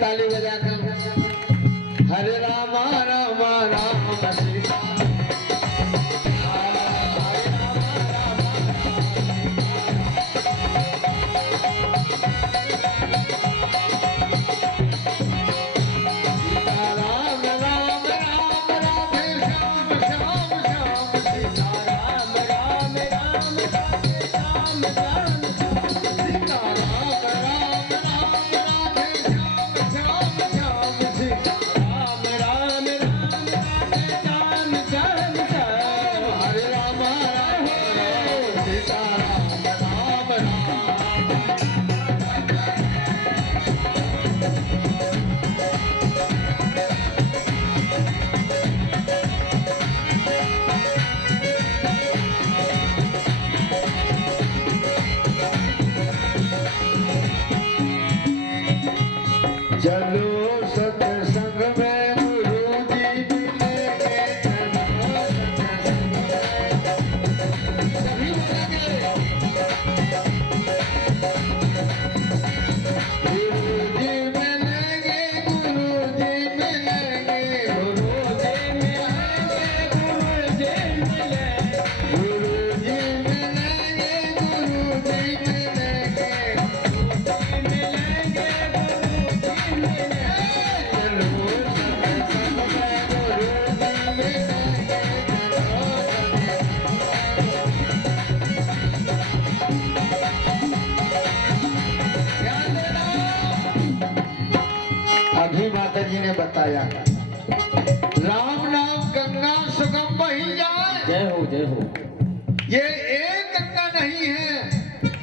ताली बजाकर हरे राम राम राम सीता चलो सत्संग में गुरु जी मिलेंगे चलो सत्संग में सभी मिलेंगे गुरु जी मिलेंगे गुरु जी मिलेंगे गुरु जी मिलेंगे गुरु जी मिलेंगे गुरु जी मिलेंगे गुरु जी मिलेंगे अभी माता जी ने बताया राम नाम गंगा सुगम बही जाए। जय हो जय हो। ये एक गंगा नहीं है,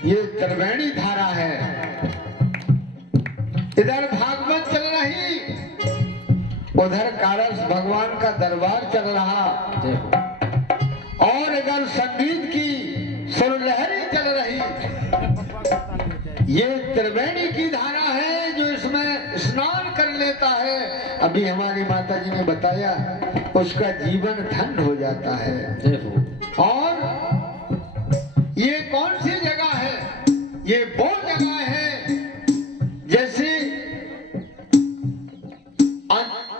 ये त्रिवेणी धारा है। इधर भागवत चल रही, उधर कारस भगवान का दरबार चल रहा, जय हो। और इधर संगीत की सुरलहरी चल रही। ये त्रिवेणी की धारा है जो इसमें स्नान कर लेता है, अभी हमारी माता जी ने बताया, उसका जीवन धन्य हो जाता है। जय हो। और ये कौन सी जगह है? ये वो जगह है जैसे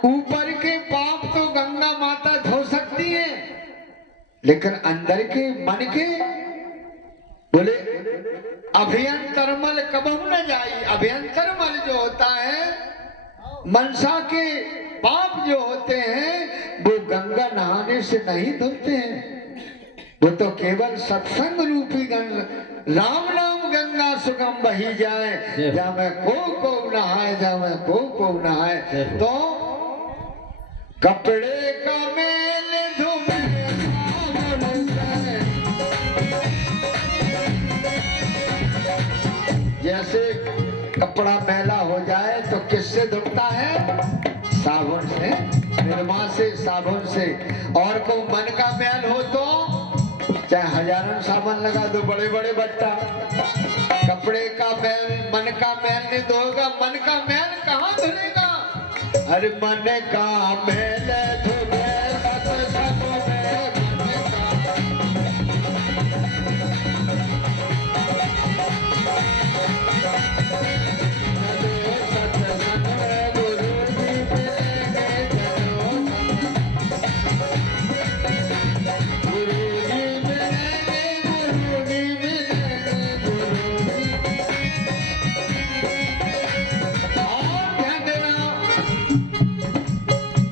ऊपर के पाप तो गंगा माता धो सकती है, लेकिन अंदर के मन के बोले अभ्यंतरमल कबहू न जाई। अभ्यंतरमल जो होता है, मनसा के पाप जो होते हैं, वो गंगा नहाने से नहीं धुलते हैं, वो तो केवल सत्संग रूपी गंगा, राम नाम गंगा सुगम बही जाए, जा मैं को नहाए, जा मैं को नहाए। तो कपड़े का मेल धुमे जैसे कपड़ा मैला हो जाए तो किससे धुलता है? साबुन से, निरमा से, साबुन से। और को मन का मैल हो तो चाहे हजारों साबुन लगा दो, बड़े बड़े बट्टा। कपड़े का मैल, मन का मैल नहीं धोगा, मन का मैल कहाँ धुलेगा? अरे मन का मैल धुले सत्संग में,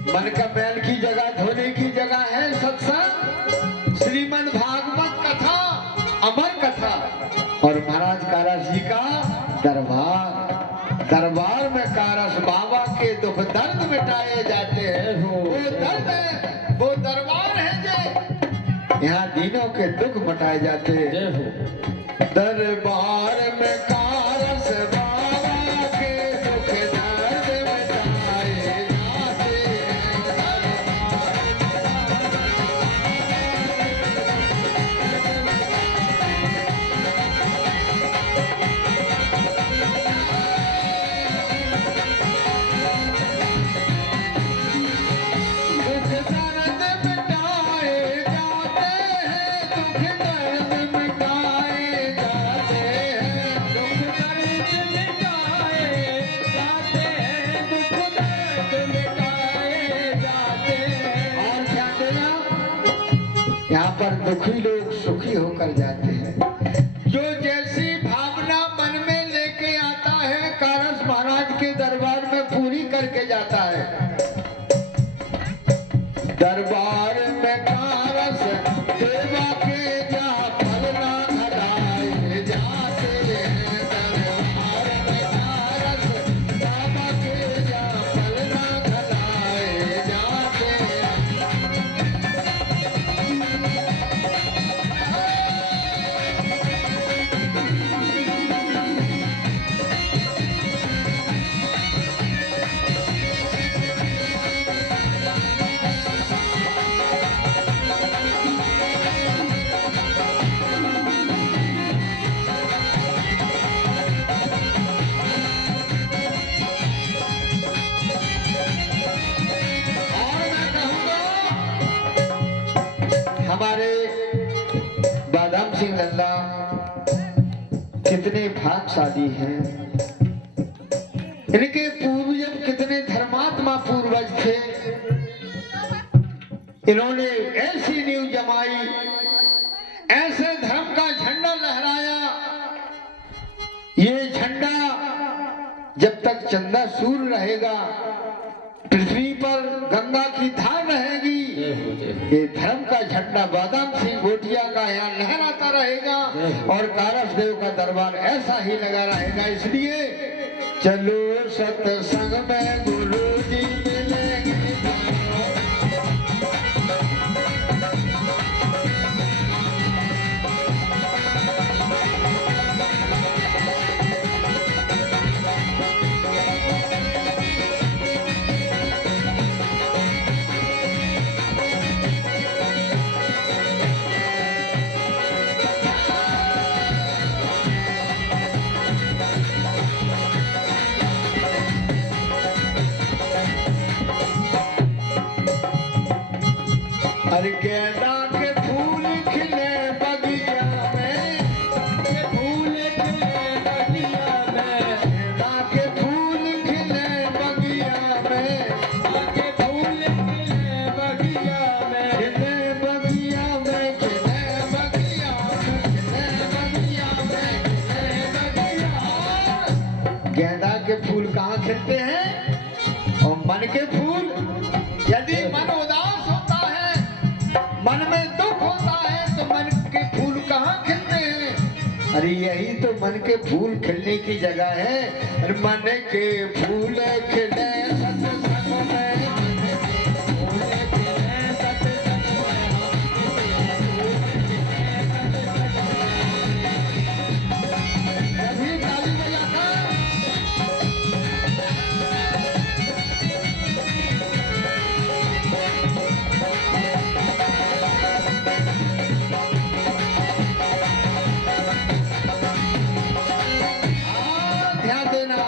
मन का मैल की जगह, धोने की जगह है सत्संग, श्रीमद् भागवत कथा, अमर कथा, और महाराज कारस जी का दरबार। दरबार में कारस बाबा के दुख दर्द मिटाए जाते हैं। वो दर्द है, वो दरबार है जे यहाँ दिनों के दुख मिटाए जाते हैं। दरबार में कारस बाबा के दुख दर्द मिटाए जाते हैं। दुखी लोग सुखी होकर जाते हैं। जो जैसी भावना मन में लेके आता है कारस महाराज के दरबार में पूरी करके जाता है। दरबार में कारस देवा के जा फल ना घटाए जाते हैं। दरबार में कारस देवा के जा फल ना घटाए जाते हैं। हमारे बादाम सिंह लल्ला कितने भाग्यशाली हैं। इनके पूर्वज कितने धर्मात्मा पूर्वज थे। इन्होंने ऐसी नींव जमाई, ऐसे धर्म का झंडा लहराया। ये झंडा जब तक चंदा सूर्य रहेगा, पृथ्वी पर गंगा की धार रहेगी, ये धर्म का झंडा बादाम सिंह गोटिया का यहाँ लहराता रहेगा और कारस देव का दरबार ऐसा ही लगा रहेगा। इसलिए चलो सत्संग में गुरु जी मिलेंगे। अरे गेंदा के फूल खिले बगिया में, के फूल खिले बगिया में, गेंदा के फूल खिले बगिया में, के फूल खिले बगिया में, खिले बगिया में, खिले बगिया में, खिले बगिया में, खिले बगिया। गेंदा के फूल कहाँ खिलते हैं? और मन के फूल, यदि मन उदास होता है, मन में दुख होता है, तो मन के फूल कहाँ खिलते हैं? अरे यही तो मन के फूल खिलने की जगह है। अरे मन के फूल खिले सत्संग में, फूल खिले सत्संग में, अभी ताली बजाकर ध्यान देना।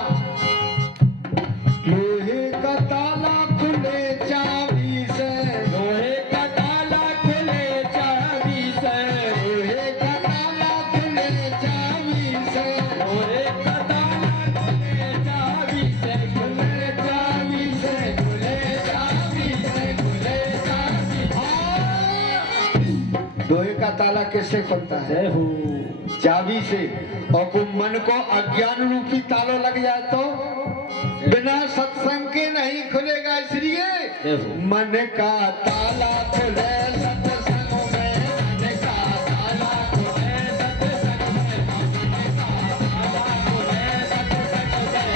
लोहे का ताला खुले चाबी से, लोहे का ताला खुले चाबी से, लोहे का ताला खुले चाबी से, लोहे का ताला खुले चाबी से, खुले चाबी से, खुले चाबी से, खुले चाबी। लोहे का ताला किससे खुलता है? चाबी से। और को मन को अज्ञान रूपी ताला लग जाए तो बिना सत्संग के नहीं खुलेगा। इसलिए मन का ताला खुले सत्संग में, मन का ताला खुले सत्संग में, मन का ताला खुले सत्संग में।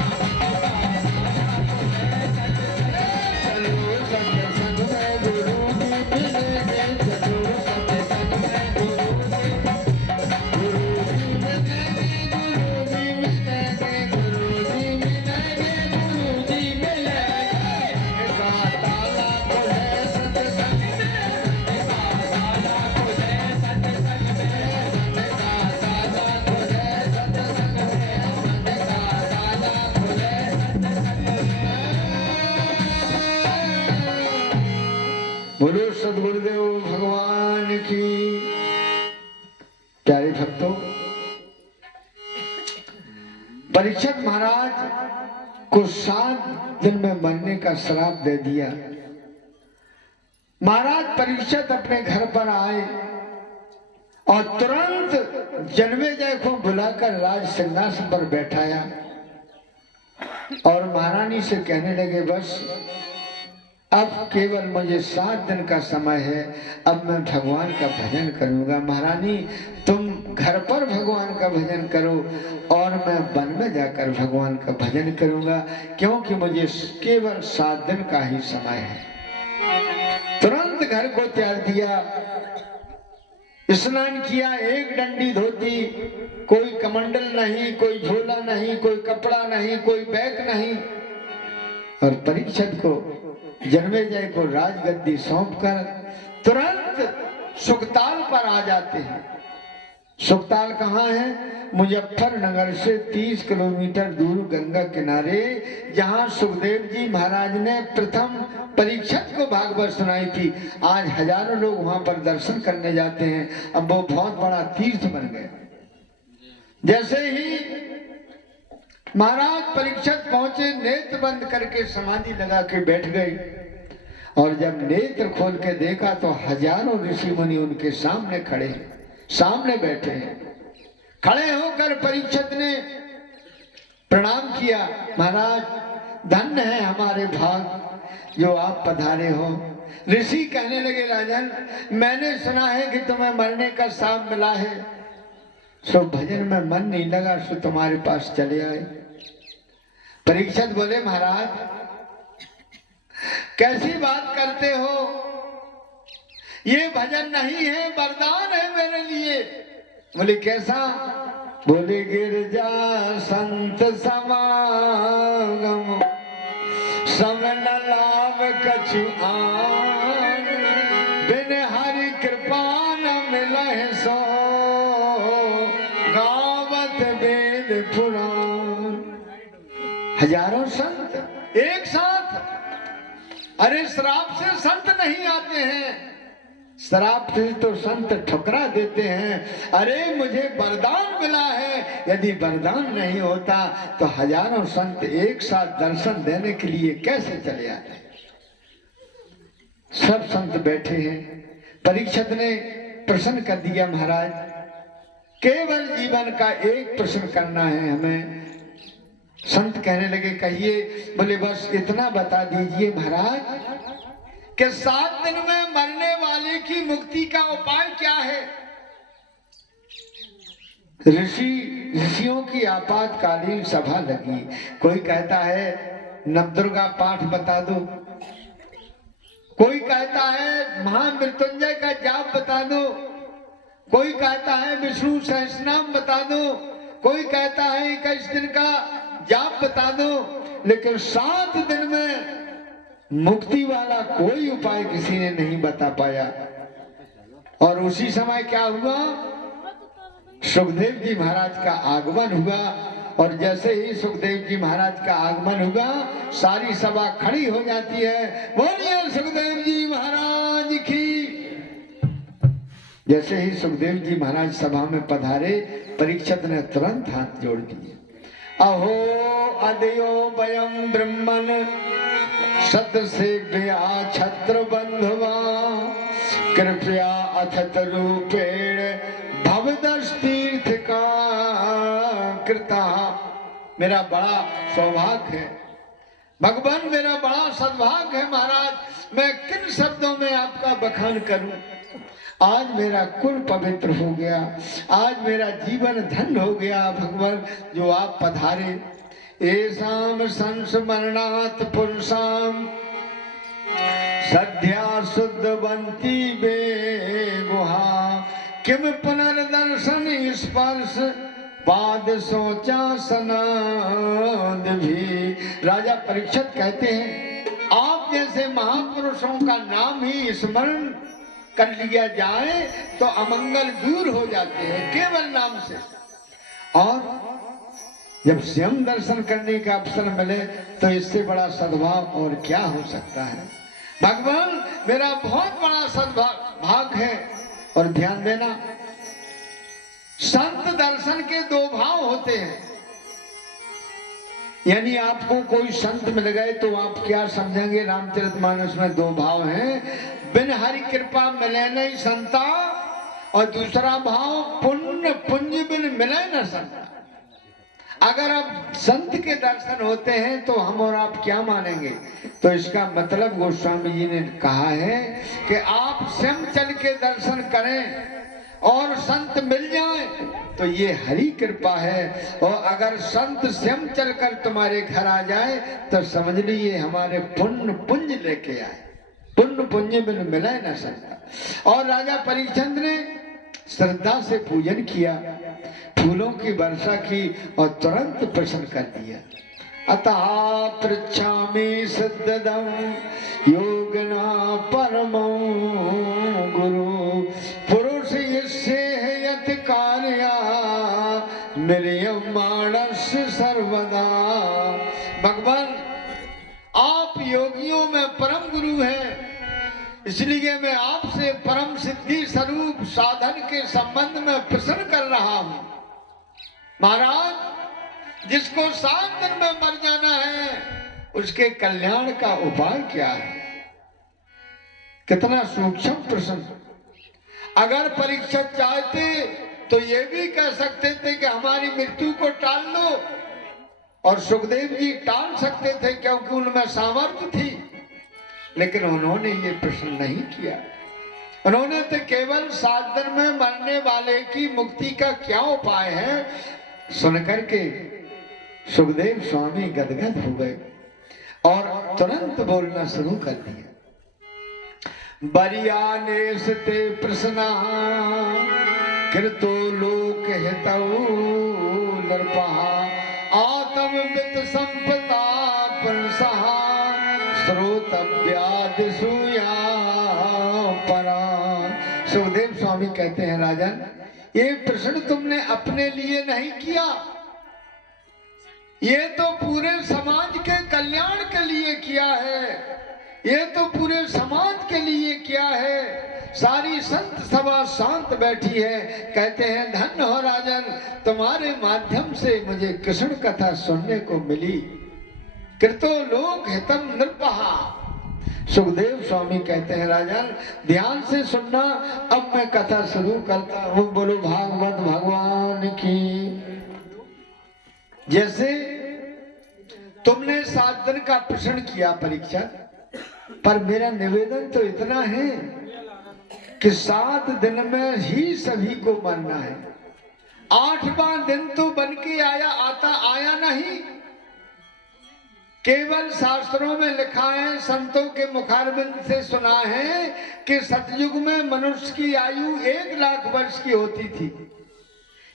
चलो सत्संग में गुरु जी मिलेंगे, चलो सत्संग में गुरु जी, गुरु जी मिलेंगे, गुरु जी मिलेंगे, गुरु जी मिलेंगे, गुरु जी मिलेंगे। मन का ताला खुले सत्संग में, मन का ताला खुले सत्संग में, मन का ताला खुले सत्संग में, मन का ताला खुले सत्संग में। बोलो सद्गुरुदेव भगवान की। प्यारे भक्तों, परीक्षित महाराज को 7 दिन में मरने का श्राप दे दिया। महाराज परीक्षित अपने घर पर आए और तुरंत जन्मेजय को बुलाकर राज सिंहासन पर बैठाया और महारानी से कहने लगे, बस अब केवल मुझे 7 दिन का समय है, अब मैं भगवान का भजन करूंगा। महारानी तुम घर पर भगवान का भजन करो और मैं वन में जाकर भगवान का भजन करूंगा, क्योंकि मुझे केवल 7 दिन का ही समय है। तुरंत घर को त्याग दिया, स्नान किया, एक डंडी धोती, कोई कमंडल नहीं, कोई झोला नहीं, कोई कपड़ा नहीं, कोई बैग नहीं, और परीक्षित को जन्मेजय को राजगद्दी सौंपकर तुरंत सुखताल पर आ जाते हैं। सुखताल कहाँ है? मुजफ्फरनगर से 30 किलोमीटर दूर गंगा किनारे, जहाँ सुखदेव जी महाराज ने प्रथम परीक्षित को भागवत सुनाई थी। आज हजारों लोग वहां पर दर्शन करने जाते हैं। अब वो बहुत बड़ा तीर्थ बन गए। जैसे ही महाराज परीक्षित पहुंचे, नेत्र बंद करके समाधि लगा के बैठ गए, और जब नेत्र खोल के देखा तो हजारों ऋषि मुनि उनके सामने खड़े हैं, सामने बैठे हैं। खड़े होकर परीक्षित ने प्रणाम किया, महाराज धन्य है हमारे भाग जो आप पधारे हो। ऋषि कहने लगे, राजन मैंने सुना है कि तुम्हें मरने का साप मिला है, सो भजन में मन नहीं लगा, सो तुम्हारे पास चले आए। परीक्षित बोले, महाराज कैसी बात करते हो, ये भजन नहीं है, वरदान है मेरे लिए। बोले कैसा? बोले गिरजा संत समागम सब न लाभ कछु आन, बिन हरि कृपा न मिलहि सो गावत वेद पुराण। हजारों संत एक साथ, अरे श्राप से संत नहीं आते हैं, श्राप से तो संत ठुकरा देते हैं। अरे मुझे वरदान मिला है, यदि वरदान नहीं होता तो हजारों संत एक साथ दर्शन देने के लिए कैसे चले आते। सब संत बैठे हैं। परीक्षित ने प्रश्न कर दिया, महाराज केवल जीवन का एक प्रश्न करना है हमें। संत कहने लगे, कहिए। बोले बस इतना बता दीजिए महाराज कि 7 दिन में मरने वाले की मुक्ति का उपाय क्या है। ऋषियों की आपातकालीन सभा लगी। कोई कहता है नवदुर्गा पाठ बता दो, कोई कहता है महामृत्युंजय का जाप बता दो, कोई कहता है विष्णु सहस्रनाम बता दो, कोई कहता है 21 दिन का जाप बता दो, लेकिन 7 दिन में मुक्ति वाला कोई उपाय किसी ने नहीं बता पाया। और उसी समय क्या हुआ, सुखदेव जी महाराज का आगमन हुआ। और जैसे ही सुखदेव जी महाराज का आगमन हुआ, सारी सभा खड़ी हो जाती है, बोलिए सुखदेव जी महाराज की। जैसे ही सुखदेव जी महाराज सभा में पधारे, परीक्षित ने तुरंत हाथ जोड़ दिए। अहो अदयो वयम ब्रह्मन सत सेव्या छत्र बंधवा कृपया अथत रूपेण भवदश तीर्थ का कृता। मेरा बड़ा सौभाग्य है भगवान, मेरा बड़ा सद्भाग्य है महाराज, मैं किन शब्दों में आपका बखान करूं। आज मेरा कुल पवित्र हो गया, आज मेरा जीवन धन्य हो गया भगवान, जो आप पधारे। एसाम संस्मरणात् पुरुषाम सद्या शुद्धवंती बेगुहा किम पुनर्दर्शन स्पर्श पाद सोचा सनाद भी। राजा परीक्षित कहते हैं, आप जैसे महापुरुषों का नाम ही स्मरण कर लिया जाए तो अमंगल दूर हो जाते हैं केवल नाम से। और जब स्वयं दर्शन करने का अवसर मिले तो इससे बड़ा सद्भाव और क्या हो सकता है। भगवान मेरा बहुत बड़ा सद्भाग है। और ध्यान देना, संत दर्शन के 2 भाव होते हैं। यानी आपको कोई संत मिल गए तो आप क्या समझेंगे, रामचरितमानस में 2 भाव हैं। बिन हरि कृपा मिले नहीं संता, और दूसरा भाव पुण्य पुंज बिन मिले न संत। अगर अब संत के दर्शन होते हैं तो हम और आप क्या मानेंगे? तो इसका मतलब गोस्वामी जी ने कहा है कि आप स्वयं चल के दर्शन करें और संत मिल जाएं तो ये हरि कृपा है। और अगर संत स्वयं चलकर तुम्हारे घर आ जाए तो समझ लीजिए हमारे पुण्य पुंज लेके आए। पुण्य पुंज बिन मिले न संत। और राजा परीक्षित ने श्रद्धा से पूजन किया, फूलों की वर्षा की और तुरंत प्रसन्न कर दिया। अतः पृच्छामि सिद्धदम योगिना परमो गुरु पुरुष यस्य यत कार्या निर्यम मानस सर्वदा। भगवान आप योगियों में परम गुरु हैं, इसलिए मैं आपसे परम सिद्धि स्वरूप साधन के संबंध में प्रश्न कर रहा हूं। महाराज, जिसको 7 दिन में मर जाना है उसके कल्याण का उपाय क्या है? कितना सूक्ष्म प्रश्न। अगर परीक्षा चाहते तो ये भी कह सकते थे कि हमारी मृत्यु को टाल लो, और सुखदेव जी टाल सकते थे क्योंकि उनमें सामर्थ्य थी, लेकिन उन्होंने ये प्रश्न नहीं किया। उन्होंने तो केवल 7 दिन में मरने वाले की मुक्ति का क्या उपाय है सुनकर के सुखदेव स्वामी गदगद हो गए और तुरंत बोलना शुरू कर दिया। बरियानेश ते प्रश्ना कृतो लोक हितौ नरपहा आत्म वित्त संपदा परसहा श्रोतव्यादिसूया परा। सुखदेव स्वामी कहते हैं राजन, ये प्रश्न तुमने अपने लिए नहीं किया, ये तो पूरे समाज के कल्याण के लिए किया है, ये तो पूरे समाज के लिए किया है। सारी संत सभा शांत बैठी है, कहते हैं धन्य हो राजन, तुम्हारे माध्यम से मुझे कृष्ण कथा सुनने को मिली। कृतो लोक हितम नृपहा। सुखदेव स्वामी कहते हैं राजन, ध्यान से सुनना, अब मैं कथा शुरू करता हूं। बोलो भागवत भगवान की। जैसे तुमने 7 दिन का प्रश्न किया परीक्षा, पर मेरा निवेदन तो इतना है कि 7 दिन में ही सभी को मरना है। 8वां दिन तो बन के आया नहीं। केवल शास्त्रों में लिखा है, संतों के मुखारबिंद से सुना है कि सतयुग में मनुष्य की आयु 1 लाख वर्ष की होती थी।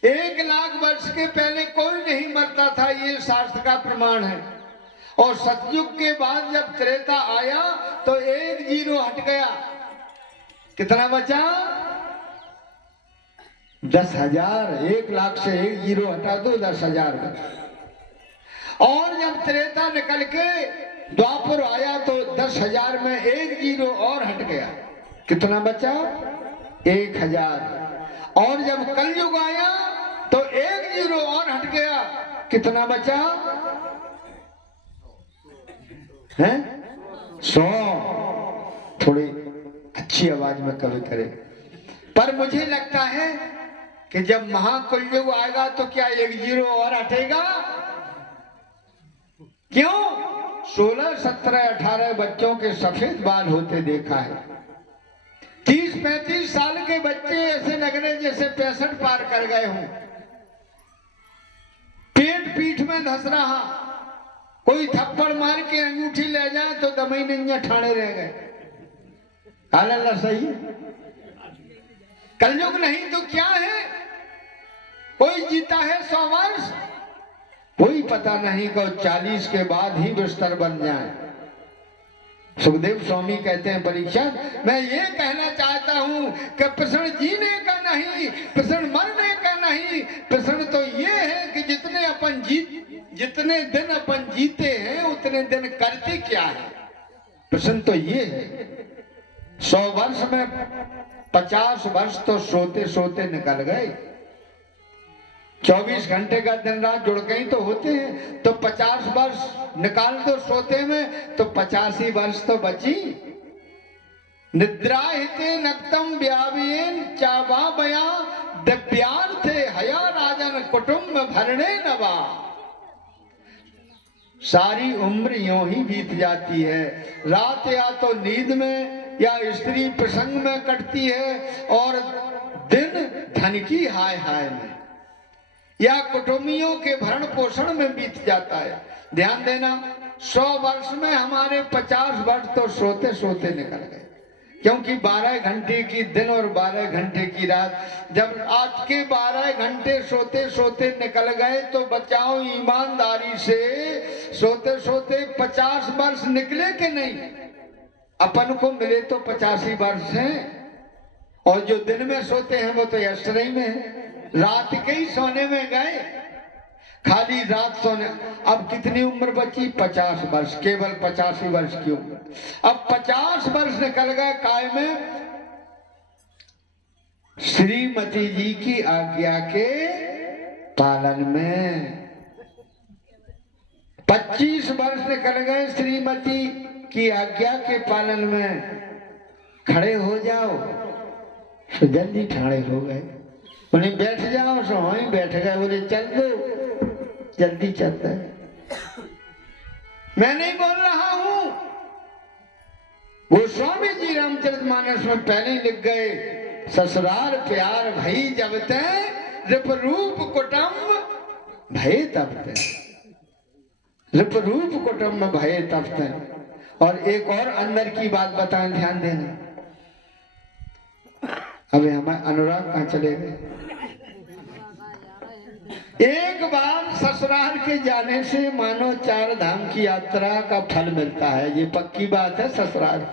1 लाख वर्ष के पहले कोई नहीं मरता था, ये शास्त्र का प्रमाण है। और सतयुग के बाद जब त्रेता आया तो 1 जीरो हट गया। कितना बचा? 10,000। 1 लाख से 1 जीरो हटा दो, 10,000 बचा। और जब त्रेता निकल के द्वापर आया तो 10,000 में 1 जीरो और हट गया। कितना बचा? 1,000। और जब कलयुग आया तो 1 जीरो और हट गया। कितना बचा? है 100। थोड़ी अच्छी आवाज में कभी करे। पर मुझे लगता है कि जब महाकलयुग आएगा तो क्या 1 जीरो और हटेगा? क्यों? 16, 17, 18 बच्चों के सफेद बाल होते देखा है। 30-35 साल के बच्चे ऐसे लग रहे जैसे 65 पार कर गए हों। पेट पीठ में धस रहा, कोई थप्पड़ मार के अंगूठी ले जाए तो दमई नंजा ठाणे रह गए। अल्लाह सही। कलयुग नहीं तो क्या है? कोई जीता है 100 वर्ष, कोई पता नहीं कि 40 के बाद ही बिस्तर बन जाए। सुखदेव स्वामी कहते हैं परीक्षा, मैं ये कहना चाहता हूं कि प्रश्न जीने का नहीं, प्रश्न मरने का नहीं, प्रश्न तो ये है कि जितने दिन अपन जीते हैं उतने दिन करते क्या है। प्रश्न तो ये है। 100 वर्ष में 50 वर्ष तो सोते सोते निकल गए। 24 घंटे का दिन रात जुड़ गई तो होते हैं, तो 50 वर्ष निकाल दो सोते में तो 85 वर्ष तो बची। निद्राहिते नक्तम व्यावेन चावा बया दिव्यार्थे हया राजन कुटुंब भरणे नवा। सारी उम्र यूं ही बीत जाती है, रात या तो नींद में या स्त्री प्रसंग में कटती है और दिन धन की हाय हाय में या कुटुंबियों के भरण पोषण में बीत जाता है। ध्यान देना, 100 वर्ष में हमारे 50 वर्ष तो सोते सोते निकल गए, क्योंकि 12 घंटे की दिन और 12 घंटे की रात। जब आज के 12 घंटे सोते सोते निकल गए तो बचाओ ईमानदारी से, सोते सोते 50 वर्ष निकले कि नहीं? अपन को मिले तो 85 वर्ष हैं, और जो दिन में सोते हैं वो तो यशरई में है, रात के ही सोने में गए, खाली रात सोने। अब कितनी उम्र बची? 50 वर्ष, केवल 85 वर्ष की उम्र। अब 50 वर्ष निकल गए काय में? श्रीमती जी की आज्ञा के पालन में। 25 वर्ष निकल गए श्रीमती की आज्ञा के पालन में। खड़े हो जाओ, तो जल्दी खड़े हो गए। उन्हें बैठ जाओ, सो वहीं बैठ गए। बोले चल दो, जल्दी चलता है। मैं नहीं बोल रहा हूं, वो स्वामी जी रामचरितमानस में पहले ही लिख गए, ससुराल प्यार भई जब ते रिप रूप कुटुंब भय तब ते, रिप रूप कुटुंब भय तब ते। और एक और अंदर की बात बताएं, ध्यान देना। अबे हमारे अनुराग कहाँ चले गए? एक बार ससुराल के जाने से मानो 4 धाम की यात्रा का फल मिलता है, ये पक्की बात है। ससुराल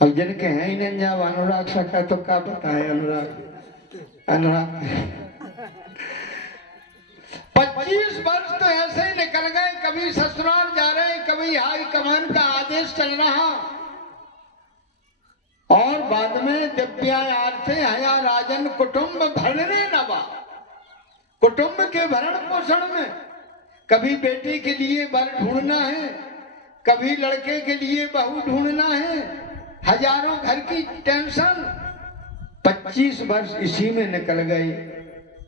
अब जिनके हैं ही नहीं, जब अनुराग सका तो क्या बताए अनुराग 25 वर्ष तो ऐसे ही निकल गए, कभी ससुराल जा रहे, कभी हाई कमान का आदेश चल रहा, और बाद में दिव्यार्थे हया राजन कुटुंब भरणे नवा। कुटुंब के भरण पोषण में कभी बेटे के लिए वर ढूंढना है, कभी लड़के के लिए बहू ढूंढना है, हजारों घर की टेंशन। 25 वर्ष इसी में निकल गए।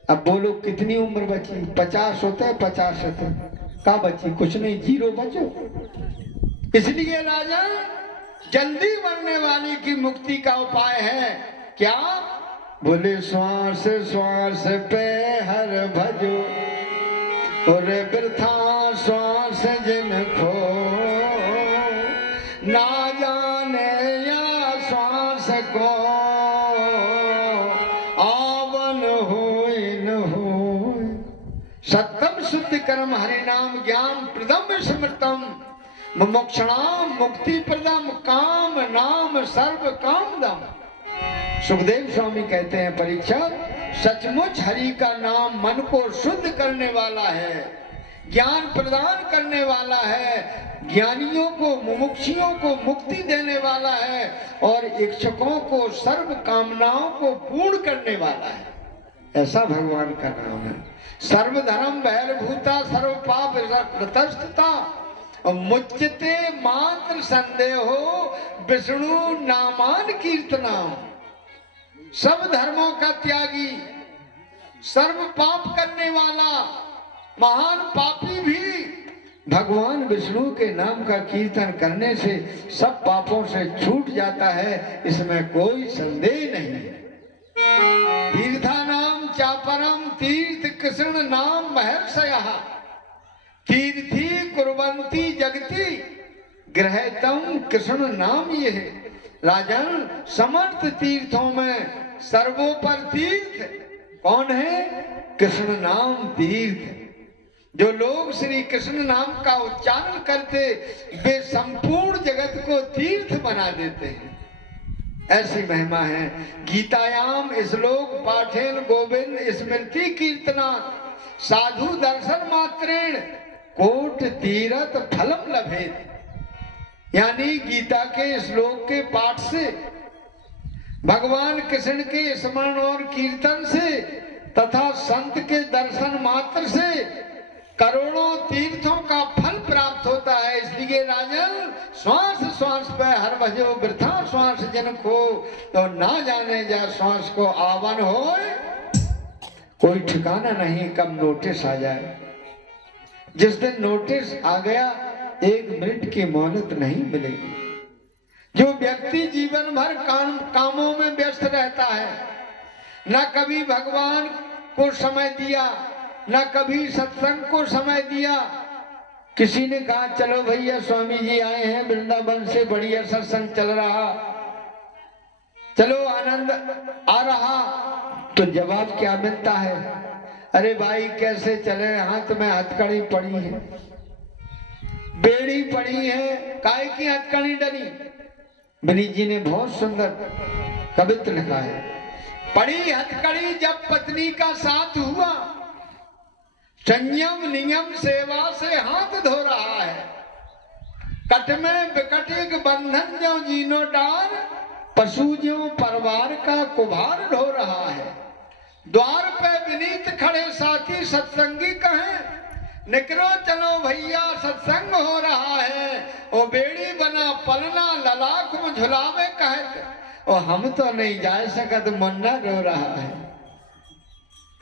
अब बोलो कितनी उम्र बची? 50 होते हैं, 50 होते क्या बची? कुछ नहीं, 0 बचो। इसलिए राजन, जल्दी मरने वाली की मुक्ति का उपाय है क्या? बोले श्वास श्वास पे हर भजो, और वृथा श्वास जिन खो, ना जाने या श्वास को आवन होई न होई। सत्यम शुद्ध कर्म हरि नाम ज्ञान प्रदम स्मृतम, मोक्षणाम मुक्ति प्रदम काम नाम सर्व काम दम। सुखदेव स्वामी कहते हैं, परीक्षक, सचमुच हरि का नाम मन को शुद्ध करने वाला है, ज्ञान प्रदान करने वाला है, ज्ञानियों को मुमुक्षुओं को मुक्ति देने वाला है, और इच्छुकों को सर्व कामनाओं को पूर्ण करने वाला है। ऐसा भगवान का नाम है। सर्वधर्म बहिर्भूता सर्व पाप रतस्थता, मुच्यते मात्र संदेहो विष्णु नामान कीर्तनाम। सब धर्मों का त्यागी, सर्व पाप करने वाला महान पापी भी भगवान विष्णु के नाम का कीर्तन करने से सब पापों से छूट जाता है, इसमें कोई संदेह नहीं है। तीर्था नाम चापरम तीर्थ कृष्ण नाम महर्षयः, तीर्थी कुर्वन्ति जगति गृहतम कृष्ण नाम ये है। राजन, समर्थ तीर्थों में सर्वोपर तीर्थ कौन है? कृष्ण नाम तीर्थ। जो लोग श्री कृष्ण नाम का उच्चारण करते, वे संपूर्ण जगत को तीर्थ बना देते हैं। ऐसी महिमा है। गीतायाम श्लोक पाठेन गोविंद स्मृति कीर्तना, साधु दर्शन मात्रेण कोट तीरथ फलम लभेत। यानी गीता के श्लोक के पाठ से, भगवान कृष्ण के स्मरण और कीर्तन से, तथा संत के दर्शन मात्र से करोड़ों तीर्थों का फल प्राप्त होता है। इसलिए राजन श्वास श्वास पे हर भजो वृथा श्वास जन को, तो ना जाने जा श्वास को आवन हो, कोई ठिकाना नहीं कब नोटिस आ जाए। जिस दिन नोटिस आ गया 1 मिनट की मोहलत नहीं मिलेगी। जो व्यक्ति जीवन भर कामों में व्यस्त रहता है, न कभी भगवान को समय दिया, न कभी सत्संग को समय दिया। किसी ने कहा चलो भैया स्वामी जी आए हैं वृंदावन से, बढ़िया सत्संग चल रहा, चलो आनंद आ रहा, तो जवाब क्या मिलता है? अरे भाई कैसे चले, हाथ में हथकड़ी पड़ी है, बेड़ी पड़ी है, काय की हथकड़ी डली। विनीत जी ने बहुत सुंदर कवित्र लिखा है, पड़ी हथकड़ी जब पत्नी का साथ हुआ, संयम नियम सेवा से हाथ धो रहा है, कट में विकट एक बंधन जो जीनो डार, पशु जो परिवार का कुभार ढो रहा है। द्वार पे विनीत खड़े साथी सत्संगी कहें, निकलो चलो भैया सत्संग हो रहा है। ओ बेड़ी बना पलना ललाख में झुलावे कहते, और हम तो नहीं जा सकत मुन्ना रो रहा है।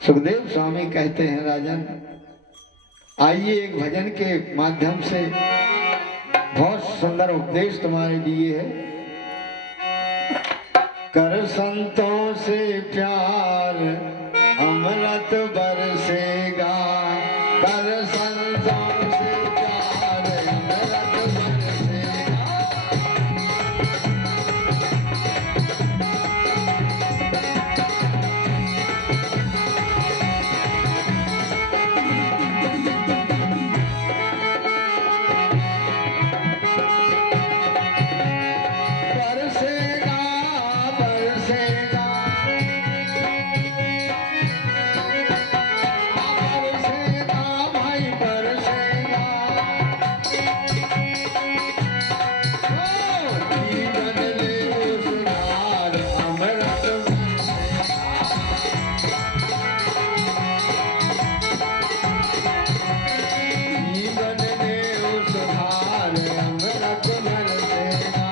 सुखदेव स्वामी कहते हैं राजन, आइए एक भजन के माध्यम से बहुत सुंदर उपदेश तुम्हारे लिए है। कर संतों से प्यार अमृत बरसेगा, कर संतों से प्यार अमृत बरसेगा। बरसेगा बरसेगा बरसेगा भाई बरसेगा। जीवन ले उधार अमृत जीवन ले उधार अमृत बरसेगा।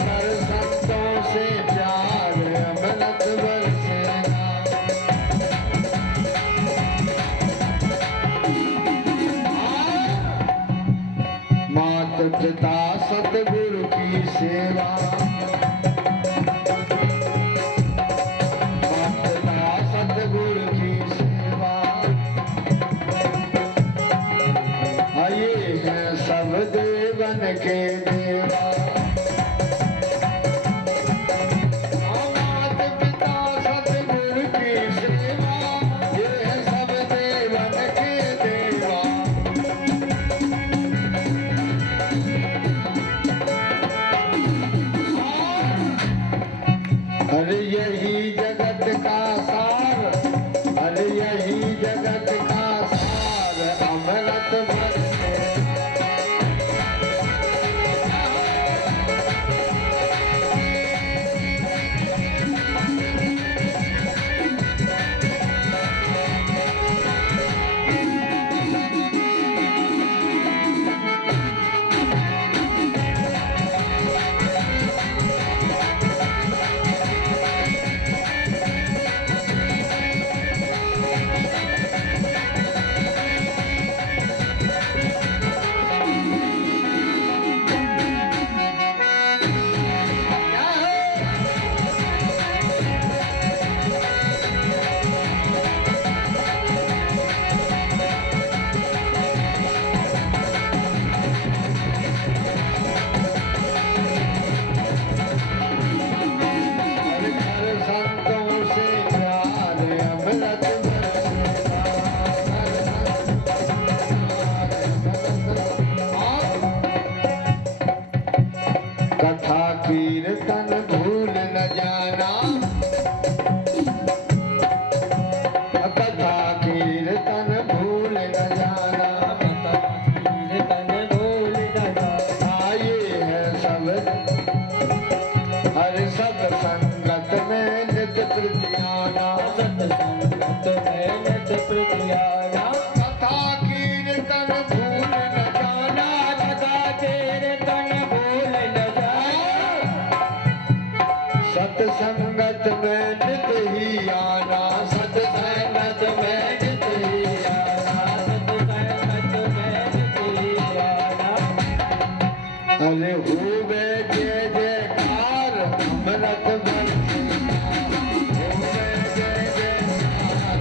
कर संतों से प्यार अमृत बरसेगा। मात पिता सतगुरु की सेवा, मात पिता सतगुरु की सेवा, आइए हैं सब देवन के देवा। मात पिता सतगुरु की सेवा, ये है सब देवन के देवा। अरे यही जगत का सार, अरे यही जगत का सार अमृत बरसेगा। संत मेहनत प्रतियाना कथा कीर्तन भूल न जाना कथा कीर्तन भूल न जाना सत्संगत में नित ही आना सत्संगत में नित ही आना सत्संगत में नित ही आना अरे हुए जय जयकार अमृत बरसी हुए जय जयकार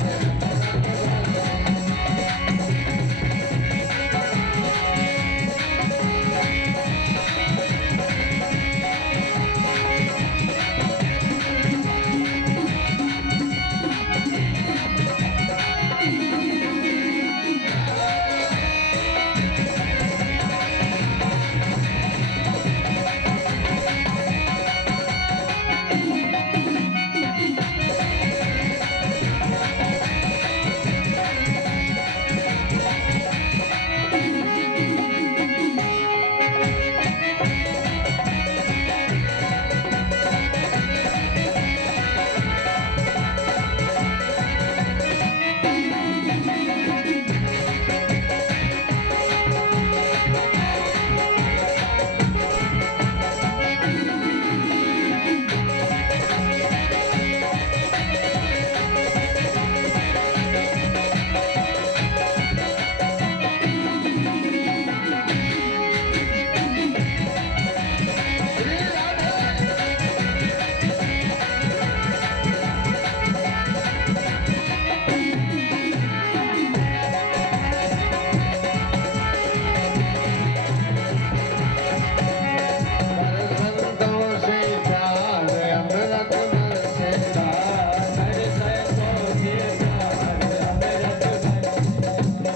संतों से प्यार अमृत बरसे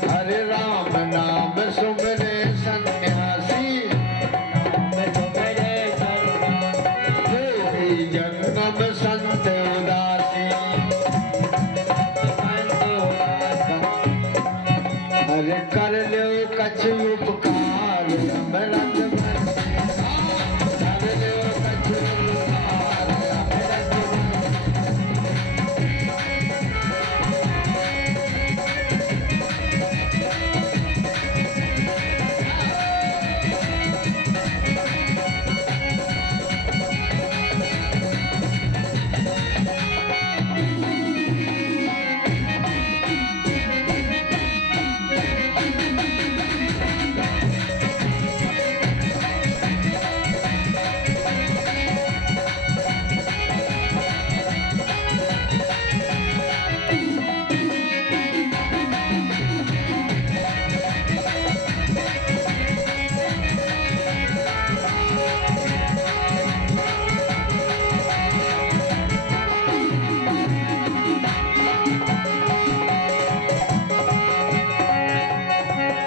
हरे राम नाम सुमरे सन्यासी देवी जन्म संत उदासी अरे कर लो कछ उपकार अमृत बरसे कर लो कछ उपकार अमृत बरसे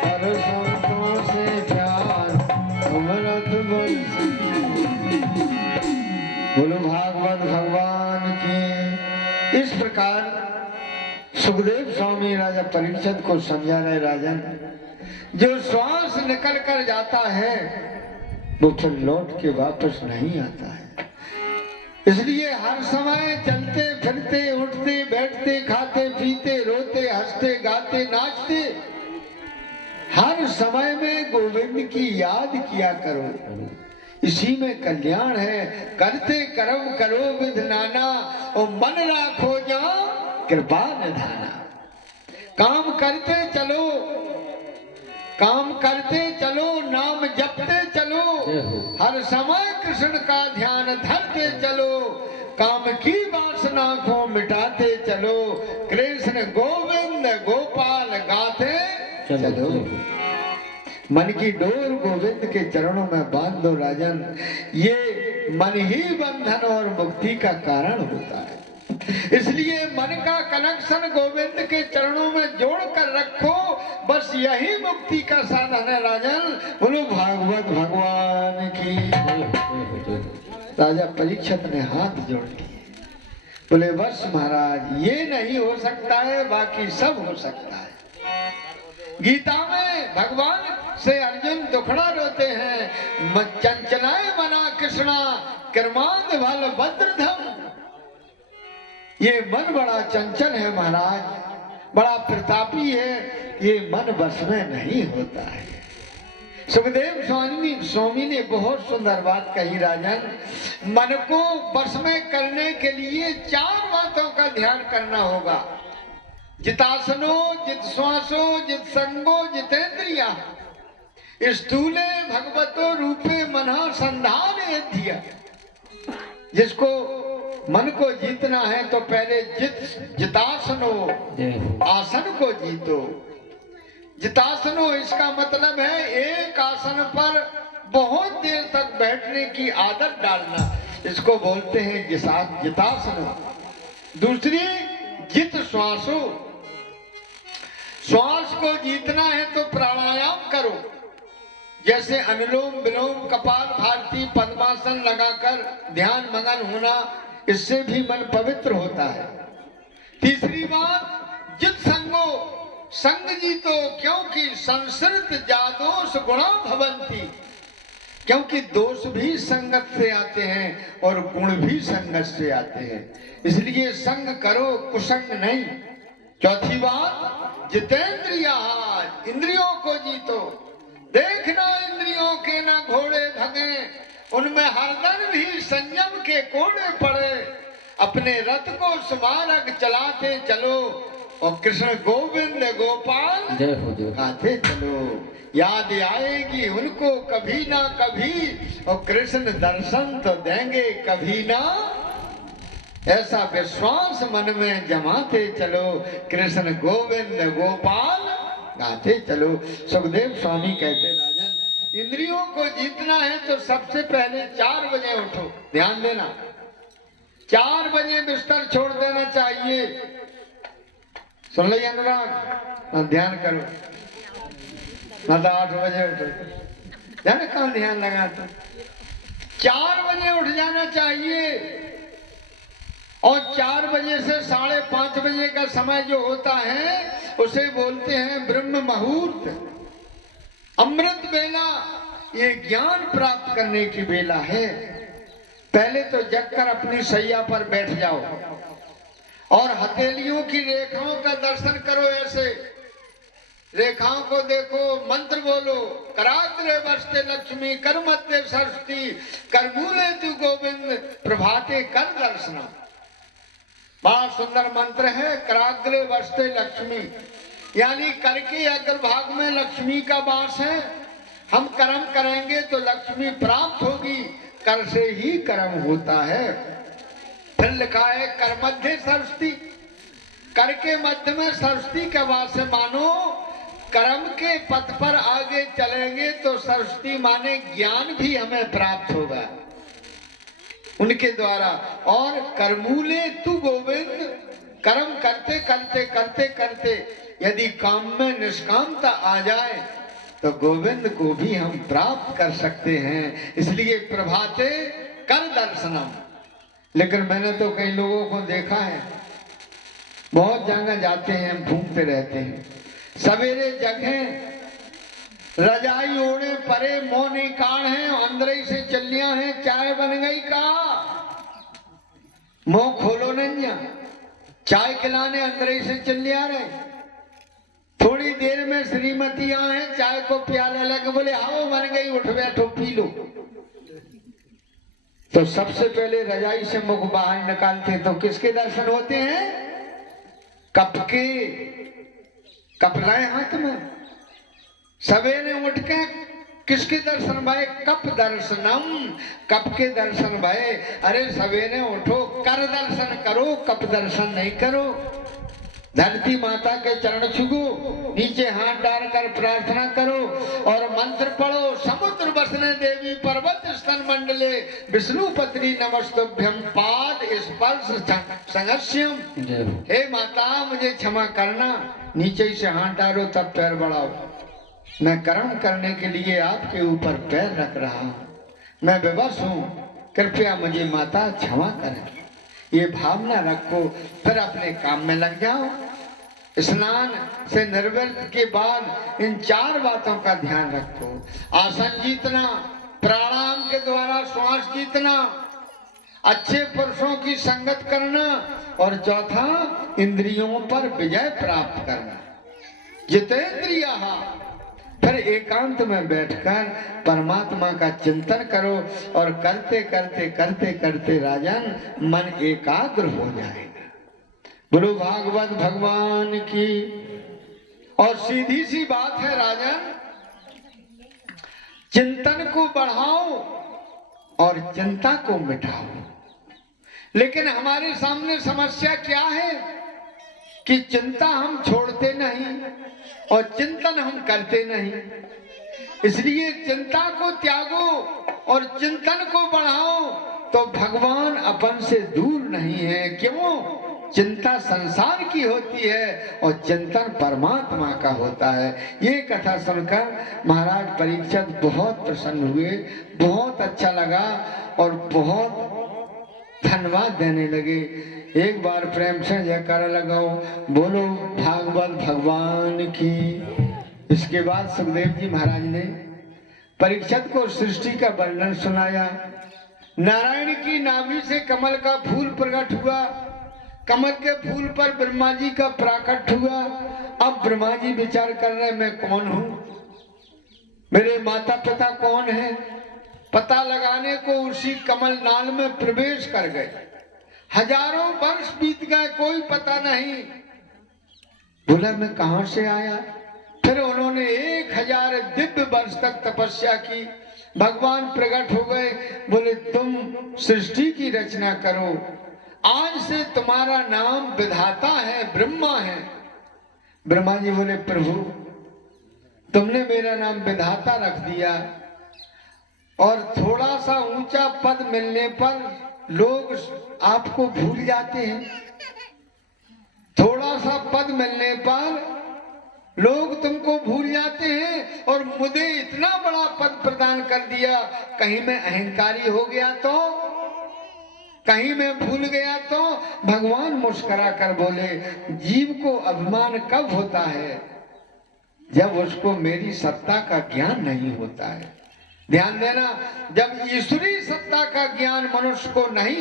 हर संतों से प्यार अमृत बरसे बोलो भागवत भगवान की। इस प्रकार सुखदेव स्वामी राजा परीक्षित को समझा रहे राजन, जो श्वास निकल कर जाता है वो फिर लौट के वापस नहीं आता है। इसलिए हर समय चलते फिरते उठते बैठते खाते पीते रोते हंसते गाते नाचते हर समय में गोविंद की याद किया करो, इसी में कल्याण है। करते कर्म करो विध नाना और मन राखो जा कृपा निधाना। काम करते चलो, काम करते चलो, नाम जपते चलो, हर समय कृष्ण का ध्यान धरते चलो, काम की वासना को मिटाते चलो, कृष्ण गोविंद गोपाल गाते चलो। मन की डोर गोविंद के चरणों में बांध दो राजन, ये मन ही बंधन और मुक्ति का कारण होता है। इसलिए मन का कनेक्शन गोविंद के चरणों में जोड़ कर रखो, बस यही मुक्ति का साधन है राजन। बोलो भागवत भगवान की। राजा परीक्षित ने हाथ जोड़ लिए, बोले बस महाराज ये नहीं हो सकता है, बाकी सब हो सकता है। गीता में भगवान से अर्जुन दुखड़ा रोते हैं, चंचलाए मना कृष्णा कर्मांध भल भद्रधम। ये मन बड़ा चंचल है महाराज, बड़ा प्रतापी है, ये मन बस में नहीं होता है। सुखदेव स्वामी ने बहुत सुंदर बात कही राजन। मन को बस में करने के लिए 4 बातों का ध्यान करना होगा। जितासनो, जित श्वासो, जित संगो, जितेंद्रिया, स्थूले भगवतो रूपे मना संधान दिया। जिसको मन को जीतना है तो पहले जितासनो, आसन को जीतो। जितासनो इसका मतलब है एक आसन पर बहुत देर तक बैठने की आदत डालना, इसको बोलते हैं जितासनो। दूसरी जित श्वासो, श्वास को जीतना है तो प्राणायाम करो, जैसे अनुलोम विलोम, कपाल भारती, पद्मासन लगाकर ध्यान मगन होना, इससे भी मन पवित्र होता है। तीसरी बात जित संगो, संग जीतो, क्योंकि संसृत जादोष गुणा भवंती, क्योंकि दोष भी संगत से आते हैं और गुण भी संगत से आते हैं, इसलिए संग करो, कुसंग नहीं। चौथी बात जितेंद्रिया, इंद्रियों को जीतो। देखना इंद्रियों के ना घोड़े भगे, उनमें हरदम भी संयम के कोड़े पड़े। अपने रथ को स्मारक चलाते चलो और कृष्ण गोविंद गोपाल गाते चलो। याद आएगी उनको कभी ना कभी, और कृष्ण दर्शन तो देंगे कभी ना, ऐसा विश्वास मन में जमाते चलो। कृष्ण गोविंद गोपाल गाते चलो। सुखदेव स्वामी कहते राजन, इंद्रियों को जीतना है तो सबसे पहले 4 बजे उठो। ध्यान देना, 4 बजे बिस्तर छोड़ देना चाहिए। सुन लो अनुराग, ध्यान करो, ना तो 8 बजे उठो। ध्यान कहाँ ध्यान लगा तो 4 बजे उठ जाना चाहिए। और 4 बजे से 5:30 बजे का समय जो होता है उसे बोलते हैं ब्रह्म मुहूर्त, अमृत बेला। ये ज्ञान प्राप्त करने की बेला है। पहले तो जगकर अपनी सैया पर बैठ जाओ और हथेलियों की रेखाओं का दर्शन करो। ऐसे रेखाओं को देखो, मंत्र बोलो, कराग्रे वस्ते लक्ष्मी, कर मध्य सरस्वती, करमूले तू गोविंद, प्रभाते कर दर्शना। बड़ा सुंदर मंत्र है, कराग्रे वस्ते लक्ष्मी, यानी कर के अग्रभाग में लक्ष्मी का वास है। हम कर्म करेंगे तो लक्ष्मी प्राप्त होगी, कर से ही कर्म होता है। फिर लिखा है कर मध्य सरस्वती, कर के मध्य में सरस्वती का वास है। मानो कर्म के पथ पर आगे चलेंगे तो सरस्वती माने ज्ञान भी हमें प्राप्त होगा उनके द्वारा। और करमूले तू गोविंद, कर्म करते करते करते करते यदि काम में निष्कामता आ जाए तो गोविंद को भी हम प्राप्त कर सकते हैं। इसलिए प्रभाते कर दर्शनम। लेकिन मैंने तो कई लोगों को देखा है, बहुत जगह जाते हैं, घूमते रहते हैं, सवेरे जगह रजाई ओढ़े परे मोनी कान है, अंदर ही से चलिया है, चाय बन गई का मुंह खोलो नहीं, चाय खिलाने अंदर ही से चलिया रहे। थोड़ी देर में श्रीमती आए, चाय को प्याला लगे, बोले आओ बन गई, उठ बैठो पी लो। तो सबसे पहले रजाई से मुख बाहर निकालते तो किसके दर्शन होते हैं? कप के। कप लाए हाथ में, सवेरे उठ के किसके दर्शन भाई? कप दर्शनम, कप के दर्शन भाई। अरे सवेरे उठो, कर दर्शन करो, कप दर्शन नहीं करो। धरती माता के चरण छुगो, नीचे हाथ डालकर प्रार्थना करो और मंत्र पढ़ो। समुद्र बसने देवी पर्वत स्तन मंडले विष्णु पत्नी नमस्तुभ्यम पाद स्पर्श संगस्यम। हे माता मुझे क्षमा करना, नीचे से हाथ डालो तब पैर बढ़ाओ। मैं कर्म करने के लिए आपके ऊपर पैर रख रहा हूँ, मैं विवश हूँ, कृपया मुझे माता क्षमा करें। ये भावना रखो, फिर अपने काम में लग जाओ। स्नान से निर्वृत्त के बाद इन 4 बातों का ध्यान रखो। आसन जीतना, प्राणायाम के द्वारा श्वास जीतना, अच्छे पुरुषों की संगत करना, और चौथा इंद्रियों पर विजय प्राप्त करना। जितेंद्रियः, फिर एकांत में बैठकर परमात्मा का चिंतन करो, और करते करते करते करते राजन मन एकाग्र हो जाएगा। बोलो भागवत भगवान की। और सीधी सी बात है राजन, चिंतन को बढ़ाओ और चिंता को मिटाओ। लेकिन हमारे सामने समस्या क्या है कि चिंता हम छोड़ते नहीं और चिंतन हम करते नहीं। इसलिए चिंता को त्यागो और चिंतन को बढ़ाओ, तो भगवान अपन से दूर नहीं है। क्यों? चिंता संसार की होती है और चिंतन परमात्मा का होता है। ये कथा सुनकर महाराज परीक्षित बहुत प्रसन्न हुए, बहुत अच्छा लगा और बहुत धन्यवाद देने लगे। एक बार प्रेम से जयकारा लगाओ, बोलो भागवत भगवान की। इसके बाद सुखदेव जी महाराज ने परीक्षित को सृष्टि का वर्णन सुनाया। नारायण की नाभि से कमल का फूल प्रकट हुआ, कमल के फूल पर ब्रह्मा जी का प्राकट हुआ। अब ब्रह्मा जी विचार कर रहे मैं कौन हूं, मेरे माता पिता कौन है, पता लगाने को उसी कमल नाल में प्रवेश कर गए। हजारों वर्ष बीत गए, कोई पता नहीं। बोला मैं कहां से आया। फिर उन्होंने 1000 दिव्य वर्ष तक तपस्या की। भगवान प्रकट हो गए, बोले तुम सृष्टि की रचना करो, आज से तुम्हारा नाम विधाता है, ब्रह्मा है। ब्रह्मा जी बोले प्रभु तुमने मेरा नाम विधाता रख दिया, और थोड़ा सा ऊंचा पद मिलने पर लोग आपको भूल जाते हैं। थोड़ा सा पद मिलने पर लोग तुमको भूल जाते हैं, और मुझे इतना बड़ा पद प्रदान कर दिया, कहीं मैं अहंकारी हो गया तो, कहीं मैं भूल गया तो। भगवान मुस्कुरा कर बोले जीव को अभिमान कब होता है, जब उसको मेरी सत्ता का ज्ञान नहीं होता है। ध्यान देना, जब ईश्वरी सत्ता का ज्ञान मनुष्य को नहीं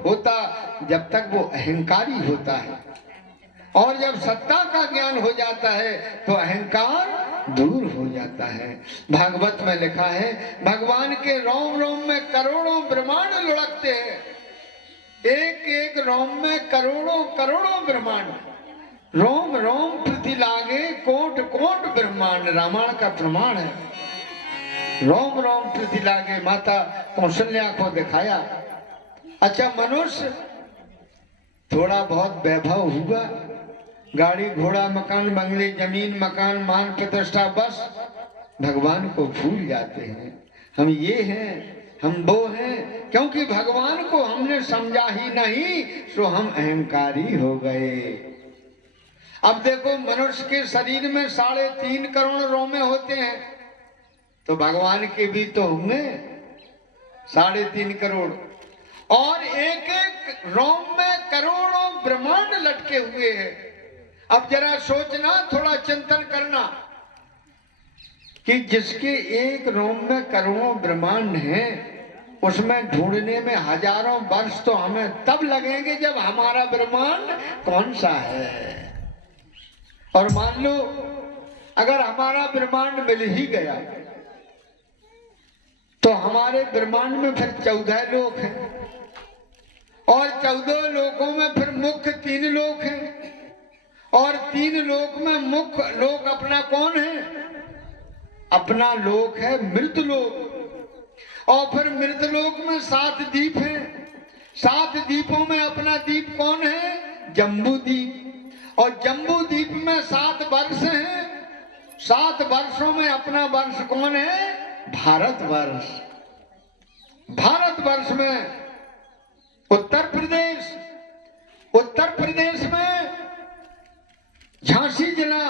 होता, जब तक वो अहंकारी होता है, और जब सत्ता का ज्ञान हो जाता है तो अहंकार दूर हो जाता है। भागवत में लिखा है भगवान के रोम रोम में करोड़ों ब्रह्मांड लुढ़कते हैं, एक एक रोम में करोड़ों करोड़ों ब्रह्मांड, रोम रोम प्रति लागे कोट कोट ब्रह्मांड, रामायण का प्रमाण है। रोम रोम प्रति लागे, माता कौशल्या को दिखाया। अच्छा, मनुष्य थोड़ा बहुत वैभव हुआ, गाड़ी घोड़ा मकान बंगले जमीन मकान मान प्रतिष्ठा, बस भगवान को भूल जाते हैं। हम ये हैं, हम वो हैं, क्योंकि भगवान को हमने समझा ही नहीं, तो हम अहंकारी हो गए। अब देखो मनुष्य के शरीर में 3.5 करोड़ रोमे होते हैं, तो भगवान के भी तो होंगे 3.5 करोड़, और एक एक रोम में करोड़ों ब्रह्मांड लटके हुए हैं। अब जरा सोचना, थोड़ा चिंतन करना कि जिसके एक रोम में करोड़ों ब्रह्मांड हैं, उसमें ढूंढने में हजारों वर्ष तो हमें तब लगेंगे जब हमारा ब्रह्मांड कौन सा है। और मान लो अगर हमारा ब्रह्मांड मिल ही गया, तो हमारे ब्रह्मांड में फिर 14 लोक हैं, और 14 लोकों में फिर मुख्य 3 लोक हैं, और 3 लोक में मुख्य लोक अपना कौन है? अपना लोक है मृतलोक। और फिर मृतलोक में 7 द्वीप हैं, 7 द्वीपों में अपना द्वीप कौन है? जम्बू द्वीप। और जम्बू द्वीप में 7 वर्ष हैं, 7 वर्षों में अपना वर्ष कौन है? भारतवर्ष। भारतवर्ष में उत्तर प्रदेश, उत्तर प्रदेश में झांसी जिला,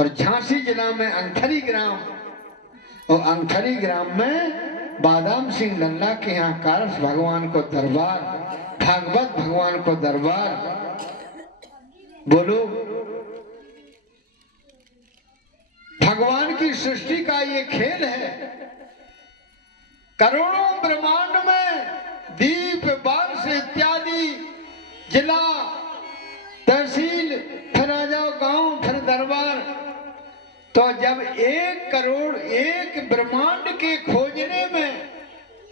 और झांसी जिला में अंथरी ग्राम, और अंथरी ग्राम में बादाम सिंह लल्ला के यहाँ कारस भगवान को दरबार, भागवत भगवान को दरबार। बोलो, भगवान की सृष्टि का ये खेल है। करोड़ों ब्रह्मांड में दीप वर्ष इत्यादि जिला तहसील, फिर आ जाओ गांव, फिर दरबार। तो जब 1 करोड़ 1 ब्रह्मांड के खोजने में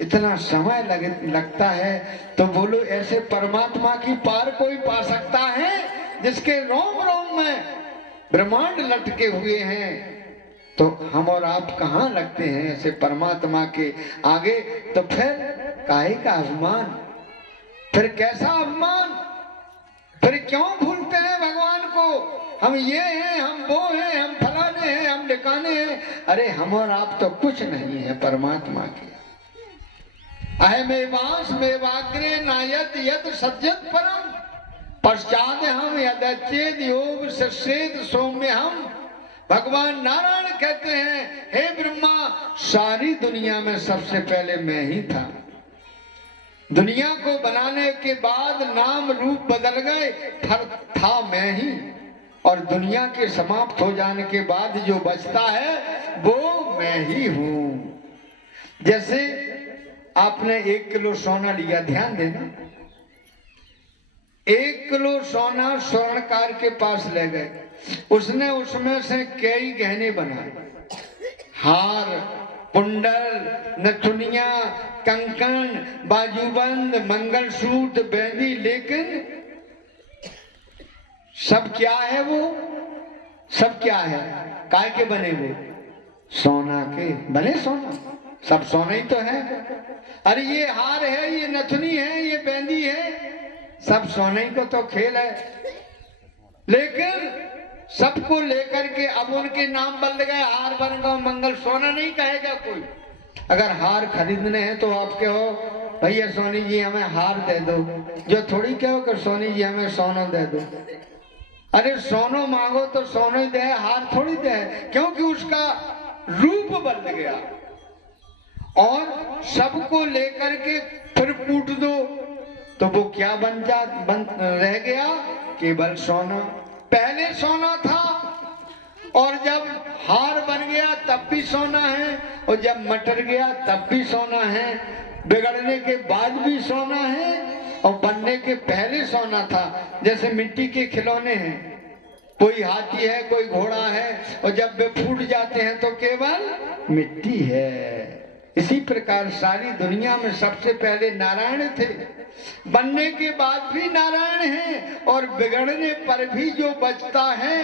इतना समय लगता है, तो बोलो ऐसे परमात्मा की पार कोई पा सकता है जिसके रोम रोम में ब्रह्मांड लटके हुए हैं? तो हम और आप कहाँ लगते हैं ऐसे परमात्मा के आगे? तो फिर काहे का अभिमान, फिर कैसा अभिमान, फिर क्यों भूलते हैं भगवान को? हम ये हैं, हम वो हैं, हम फलाने हैं, हम ढिकाने हैं। अरे हम और आप तो कुछ नहीं है परमात्मा के। अहमेवांश मेवाग्रे नायत यद सज्जत परम पश्चात हम यदच्चेद योग सश्रेद सौम्य हम। भगवान नारायण कहते हैं, हे ब्रह्मा, सारी दुनिया में सबसे पहले मैं ही था। दुनिया को बनाने के बाद नाम रूप बदल गए, था मैं ही। और दुनिया के समाप्त हो जाने के बाद जो बचता है वो मैं ही हूं। जैसे आपने 1 किलो सोना लिया, ध्यान देना, 1 किलो सोना स्वर्णकार के पास ले गए, उसने उसमें से कई गहने बनाए, हार, कुंडल, नथुनिया, कंकन, बाजूबंद, मंगलसूत्र, बेंदी, लेकिन सब क्या है? वो सब क्या है? काय के बने? वो सोना के बने। सोना सब सोना ही तो है। अरे ये हार है, ये नथुनी है, ये बेंदी है, सब सोने ही को तो खेल है। लेकिन सबको लेकर के अब उनके नाम बदल गए, हार बन गए, मंगल। सोना नहीं कहेगा कोई। अगर हार खरीदने हैं तो आप कहो, भैया सोनी जी हमें हार दे दो, जो थोड़ी कहो कि सोनी जी हमें सोना दे दो। अरे सोनो मांगो तो सोनो ही दे, हार थोड़ी दे, क्योंकि उसका रूप बदल गया। और सबको लेकर के फिर कूट दो तो वो क्या बन रह गया? केवल सोना। पहले सोना था, और जब हार बन गया तब भी सोना है, और जब मटर गया तब भी सोना है, बिगड़ने के बाद भी सोना है, और बनने के पहले सोना था। जैसे मिट्टी के खिलौने हैं, कोई हाथी है, कोई घोड़ा है, और जब वे फूट जाते हैं तो केवल मिट्टी है। इसी प्रकार सारी दुनिया में सबसे पहले नारायण थे, बनने के बाद भी नारायण हैं, और बिगड़ने पर भी जो बचता है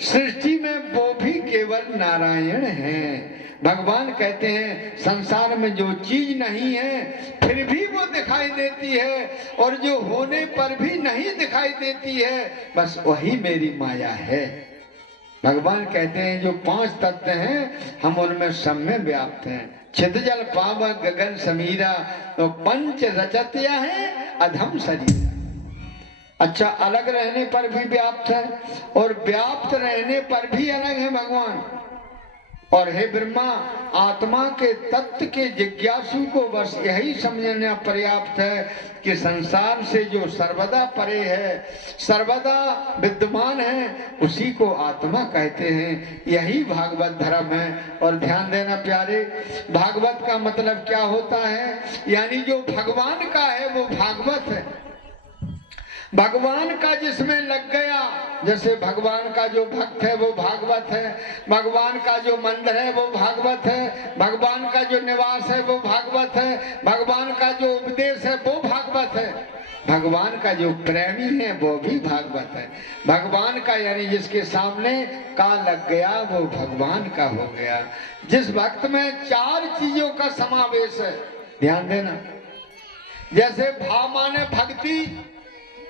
सृष्टि में वो भी केवल नारायण हैं। भगवान कहते हैं, संसार में जो चीज नहीं है फिर भी वो दिखाई देती है, और जो होने पर भी नहीं दिखाई देती है, बस वही मेरी माया है। भगवान कहते हैं जो 5 तत्व हैं हम उनमें सब में व्याप्त हैं। छिद जल पावक गगन समीरा, तो 5 रचतिया है अधम शरीर। अच्छा, अलग रहने पर भी व्याप्त है, और व्याप्त रहने पर भी अलग है भगवान। और हे ब्रह्मा, आत्मा के तत्व के जिज्ञासु को बस यही समझना पर्याप्त है कि संसार से जो सर्वदा परे है, सर्वदा विद्यमान है, उसी को आत्मा कहते हैं। यही भागवत धर्म है। और ध्यान देना प्यारे, भागवत का मतलब क्या होता है? यानी जो भगवान का है वो भागवत है। भगवान का जिसमें लग गया, जैसे भगवान का जो भक्त है वो भागवत है, भगवान का जो मंदिर है वो भागवत है, भगवान का जो निवास है वो भागवत है, भगवान का जो उपदेश है वो भागवत है, भगवान का जो प्रेमी है वो भी भागवत है। भगवान का यानी जिसके सामने का लग गया वो भगवान का हो गया। जिस भक्त में 4 चीजों का समावेश है, ध्यान देना। जैसे भाव माने भक्ति,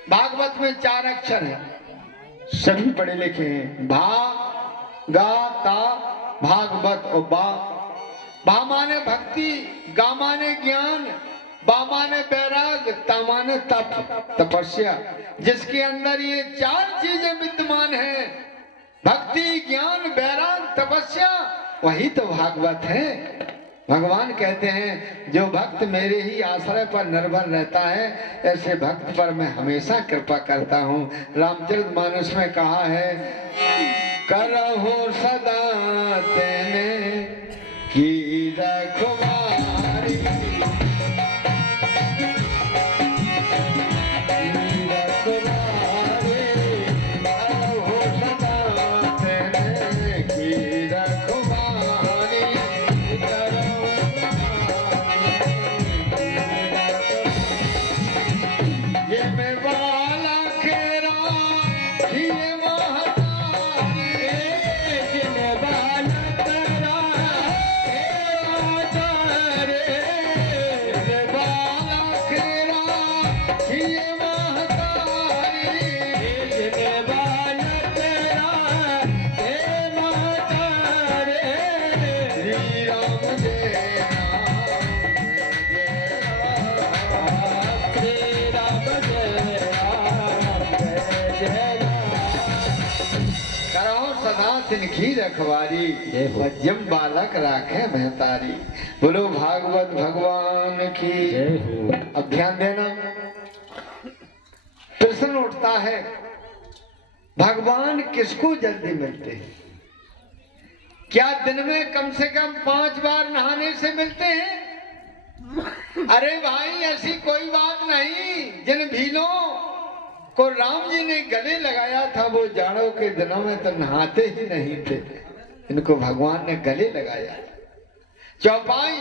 भागवत में 4 अक्षर है, सभी पढ़े लिखे हैं। भा गा ता भागवत, और बा माने भक्ति, गा माने ज्ञान, बा माने बैराग, ता माने तप, तपस्या। जिसके अंदर ये 4 चीजें विद्यमान हैं, भक्ति, ज्ञान, बैराग, तपस्या, वही तो भागवत है। भगवान कहते हैं जो भक्त मेरे ही आश्रय पर निर्भर रहता है, ऐसे भक्त पर मैं हमेशा कृपा करता हूँ। रामचरितमानस में कहा है, करहो सदा तेने की रखवारी, ये महतारी जिसके बालक राम हे माता रे श्री राम जय राम जय राम। श्री राम जय राम जय राम। कराओ सनातन की रखवारी जय हो। मध्यम बालक राखे महतारी। बोलो भागवत भगवान की। जय हो। अब ध्यान देना, प्रश्न उठता है भगवान किसको जल्दी मिलते हैं? क्या दिन में कम से कम 5 बार नहाने से मिलते हैं? अरे भाई ऐसी कोई बात नहीं। जिन भीलों को राम जी ने गले लगाया था वो जाड़ों के दिनों में तो नहाते ही नहीं थे, इनको भगवान ने गले लगाया। चौपाई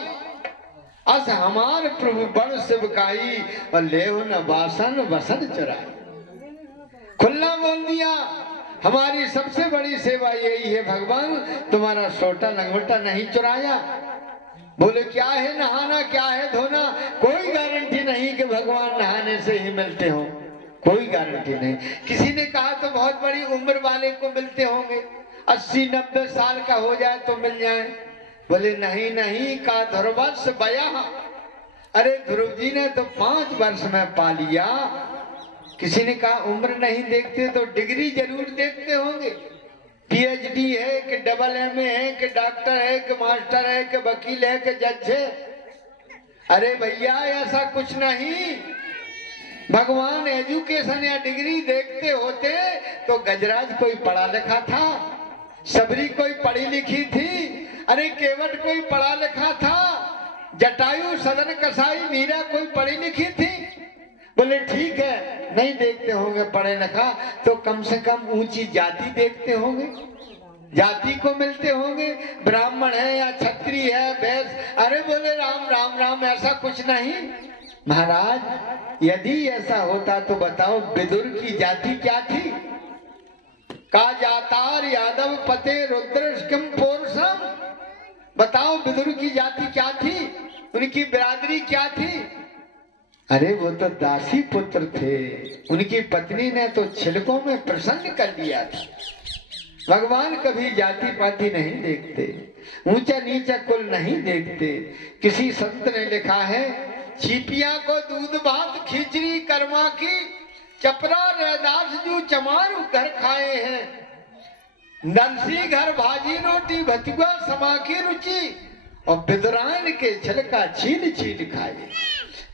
अस हमार प्रभु बड़ शिवकाई और लेव न बासन वसन चुराई। खुला बोल दिया हमारी सबसे बड़ी सेवा यही है भगवान, तुम्हारा सोटा लंगोटा नहीं चुराया। बोले क्या है नहाना, क्या है धोना? कोई गारंटी नहीं कि भगवान नहाने से ही मिलते हो, कोई गारंटी नहीं। किसी ने कहा तो बहुत बड़ी उम्र वाले को मिलते होंगे, 80-90 साल का हो जाए तो मिल जाए। बोले नहीं नहीं, का ध्रुवस बया। अरे ध्रुव जी ने तो 5 वर्ष में पा लिया। किसी ने कहा उम्र नहीं देखते तो डिग्री जरूर देखते होंगे, PhD है कि MA है कि डॉक्टर है कि मास्टर है कि वकील है कि जज है। अरे भैया ऐसा कुछ नहीं। भगवान एजुकेशन या डिग्री देखते होते तो गजराज कोई पढ़ा लिखा था, सबरी कोई पढ़ी लिखी थी, अरे केवट कोई पढ़ा लिखा था, जटायु सदन कसाई मीरा कोई पढ़ी लिखी थी। बोले ठीक है नहीं देखते होंगे पढ़े लिखा तो कम से कम ऊंची जाति देखते होंगे, जाति को मिलते होंगे, ब्राह्मण है या क्षत्रिय है वैश्य। अरे बोले राम राम राम, ऐसा कुछ नहीं महाराज। यदि ऐसा होता तो बताओ विदुर की जाति क्या थी? का जातार यादव पते रुद्र किम पोरसम। बताओ विदुर की जाति क्या थी, उनकी बिरादरी क्या थी? अरे वो तो दासी पुत्र थे, उनकी पत्नी ने तो छिलकों में प्रसन्न कर दिया था। भगवान कभी जाति पाति नहीं देखते, ऊंचा नीचा कुल नहीं देखते। किसी संत ने लिखा है छिपिया को दूध भात खिचड़ी कर्मा की, चपरा रैदास जो चमारू घर खाए हैं, नलसी घर भाजी रोटी भतुआ समा की रुचि, और विदुरायन के छिलका छील छील खाए।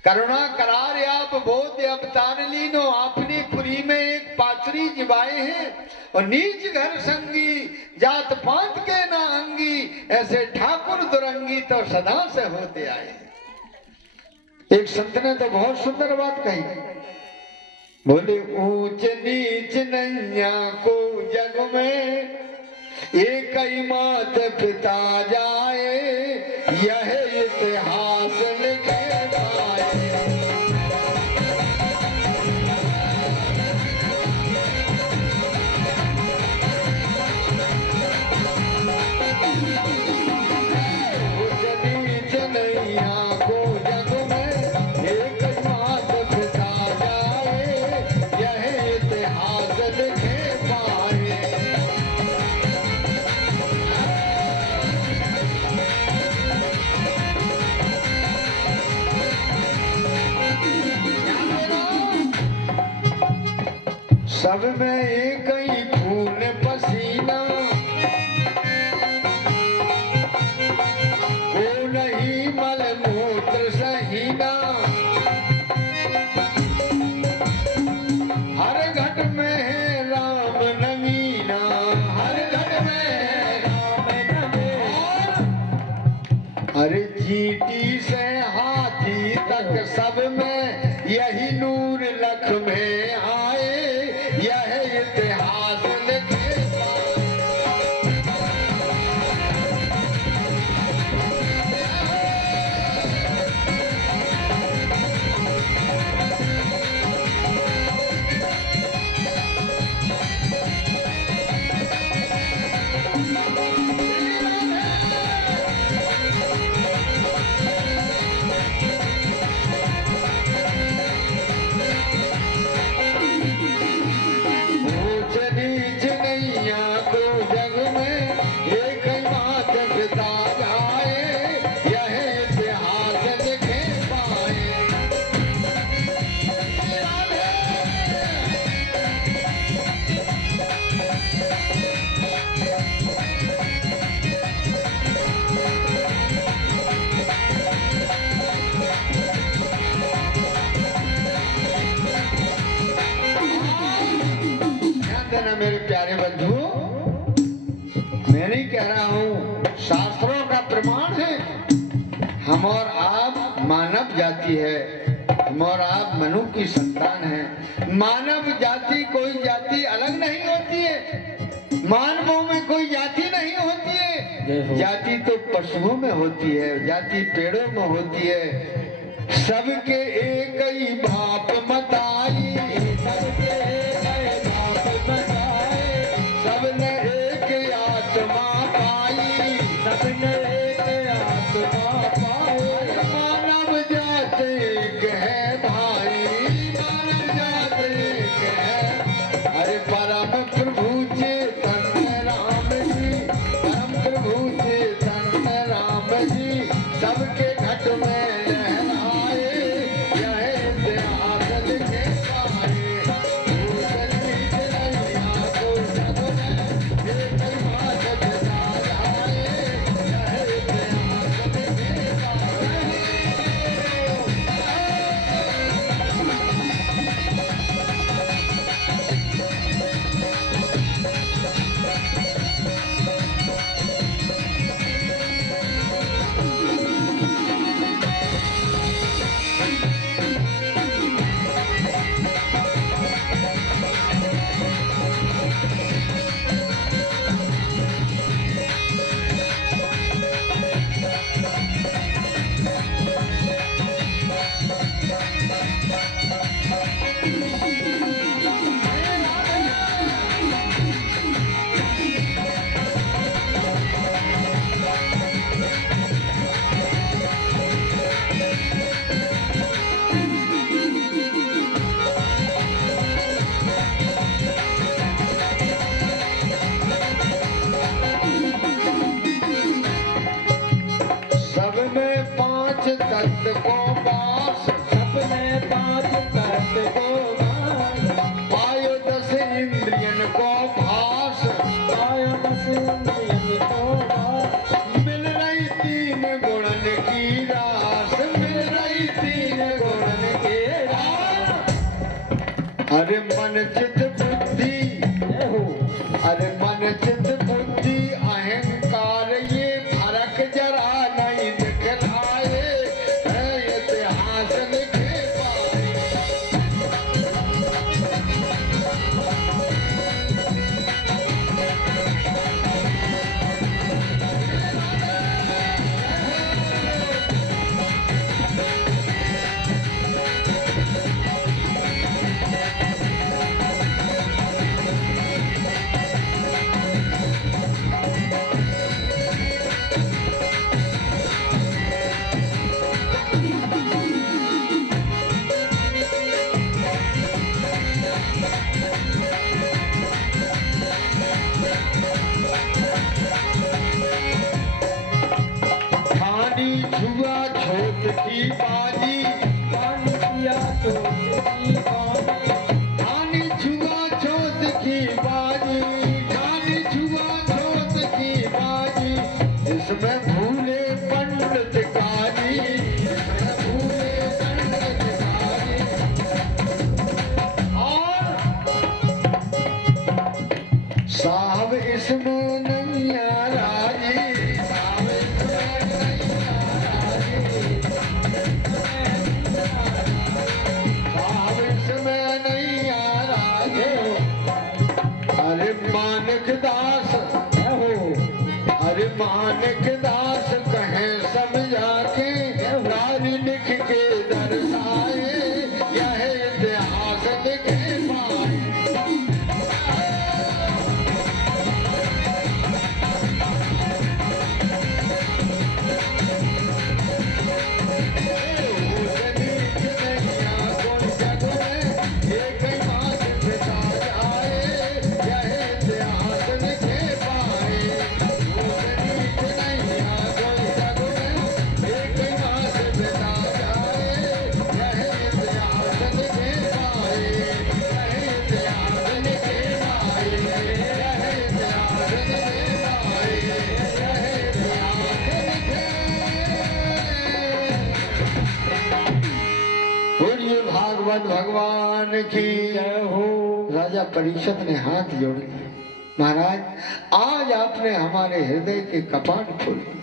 करुणा करार आप बोध अवतार लीनो, अपनी पुरी में एक पाथरी जिबाए हैं, और नीच घर संगी जात पात के ना अंगी, ऐसे ठाकुर दुरंगी तो सदा से होते आए। एक संत ने तो बहुत सुंदर बात कही, बोले ऊंच नीच नैया को जग में एक ही मात पिता जाए, यह इतिहास लिखे जाए। ऊंच नीच नैया को जग में एक ही मात पिता जाए, यह इतिहास लिखे पाए। सब में एक ही खून पसीना, वो नहीं मल मूत्र सहीना। हर घट में है राम नवीना, हर घट में है राम नवीना। अरे चींटी से हाथी तक सब में यही नूर लख में आए, यह इतिहास लिखे पाए। प्यारे बंधुओं, मैं नहीं कह रहा हूँ, शास्त्रों का प्रमाण है। हम और आप मानव जाति है, हम और आप मनु की संतान है। मानव जाति कोई जाति अलग नहीं होती है, मानवों में कोई जाति नहीं होती है। जाति तो पशुओं में होती है, जाति पेड़ों में होती है। सबके एक ही बाप मताई, सबके एक ही बाप मताई, सबने एक आत्मा पाई, सबने एक आत्मा पाई। मानव जाति एक है भाई, मानव जाति एक है। अरे परम प्रभु चेतन राम जी, परम प्रभु चेतन राम जी, सबके घट में तत्व को वास, सबने पांच तत्व को वास, पायो दस इंद्रियन को भास, पायो दस इंद्रियन को भास। मिल रही तीन गुणन की रास, मिल रही तीन गुणन की रास। अरे मन चित बुद्धि, अरे मन चित बुद्धि अहंकार, ये फर्क जरा नहीं दिखलाए, इतिहास लिखे पाए। छुआ छोट की बाजी, पानी पिया छोट की बाजी, पानी छुआ छोट की बाजी, पानी छुआ छोट की बाजी। इसमें भूले पंडित काजी, इसमें भूले पंडित काजी। और साहब इसमें नहीं आ राजी, मानिक दास हो, अरे मानिक दास कहे समझा के, नारी लिख के दर्शाए, यह इतिहास लिखे पाए। भागवत भगवान की जय हो। राजा परीक्षित ने हाथ जोड़े, महाराज आज आपने हमारे हृदय के कपाट खोल दिए।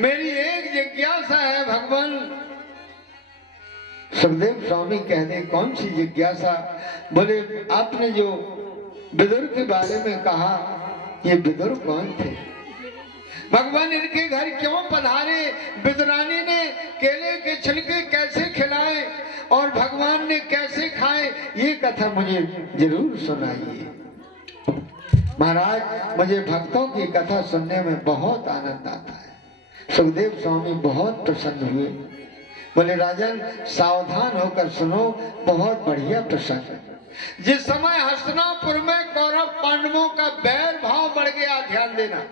मेरी एक जिज्ञासा है भगवान। सुखदेव स्वामी कहते कौन सी जिज्ञासा? बोले आपने जो विदुर के बारे में कहा, ये विदुर कौन थे? भगवान इनके घर क्यों पधारे? विदुरानी ने केले के छिलके कैसे खिलाए और भगवान ने कैसे खाए, ये कथा मुझे जरूर सुनाइए। महाराज मुझे भक्तों की कथा सुनने में बहुत आनंद आता है। सुखदेव स्वामी बहुत प्रसन्न हुए। बोले राजन सावधान होकर सुनो, बहुत बढ़िया प्रसंग। जिस समय हस्तिनापुर में कौरव पांडवों का बैर भाव बढ़ गया, ध्यान देना,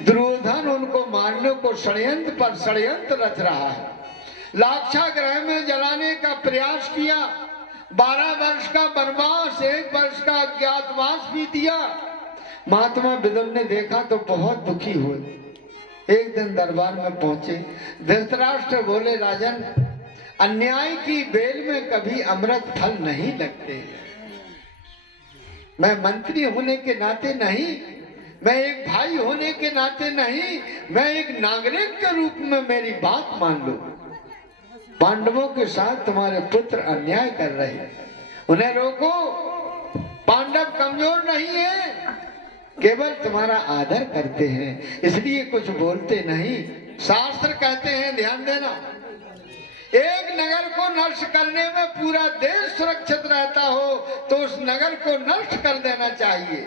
दुर्योधन उनको मारने को षड्यंत्र पर षड्यंत्र रच रहा है। लाक्षागृह में जलाने का प्रयास किया। 12 वर्ष का वनवास, 1 वर्ष का अज्ञातवास भी दिया। महात्मा विदुर ने देखा तो बहुत दुखी हुए। एक दिन दरबार में पहुंचे। धृतराष्ट्र बोले राजन, अन्याय की बेल में कभी अमृत फल नहीं लगते। मैं मंत्री होने के नाते नहीं, मैं एक भाई होने के नाते नहीं, मैं एक नागरिक के रूप में मेरी बात मान लो। पांडवों के साथ तुम्हारे पुत्र अन्याय कर रहे हैं, उन्हें रोको। पांडव कमजोर नहीं है, केवल तुम्हारा आदर करते हैं, इसलिए कुछ बोलते नहीं। शास्त्र कहते हैं, ध्यान देना, एक नगर को नष्ट करने में पूरा देश सुरक्षित रहता हो तो उस नगर को नष्ट कर देना चाहिए,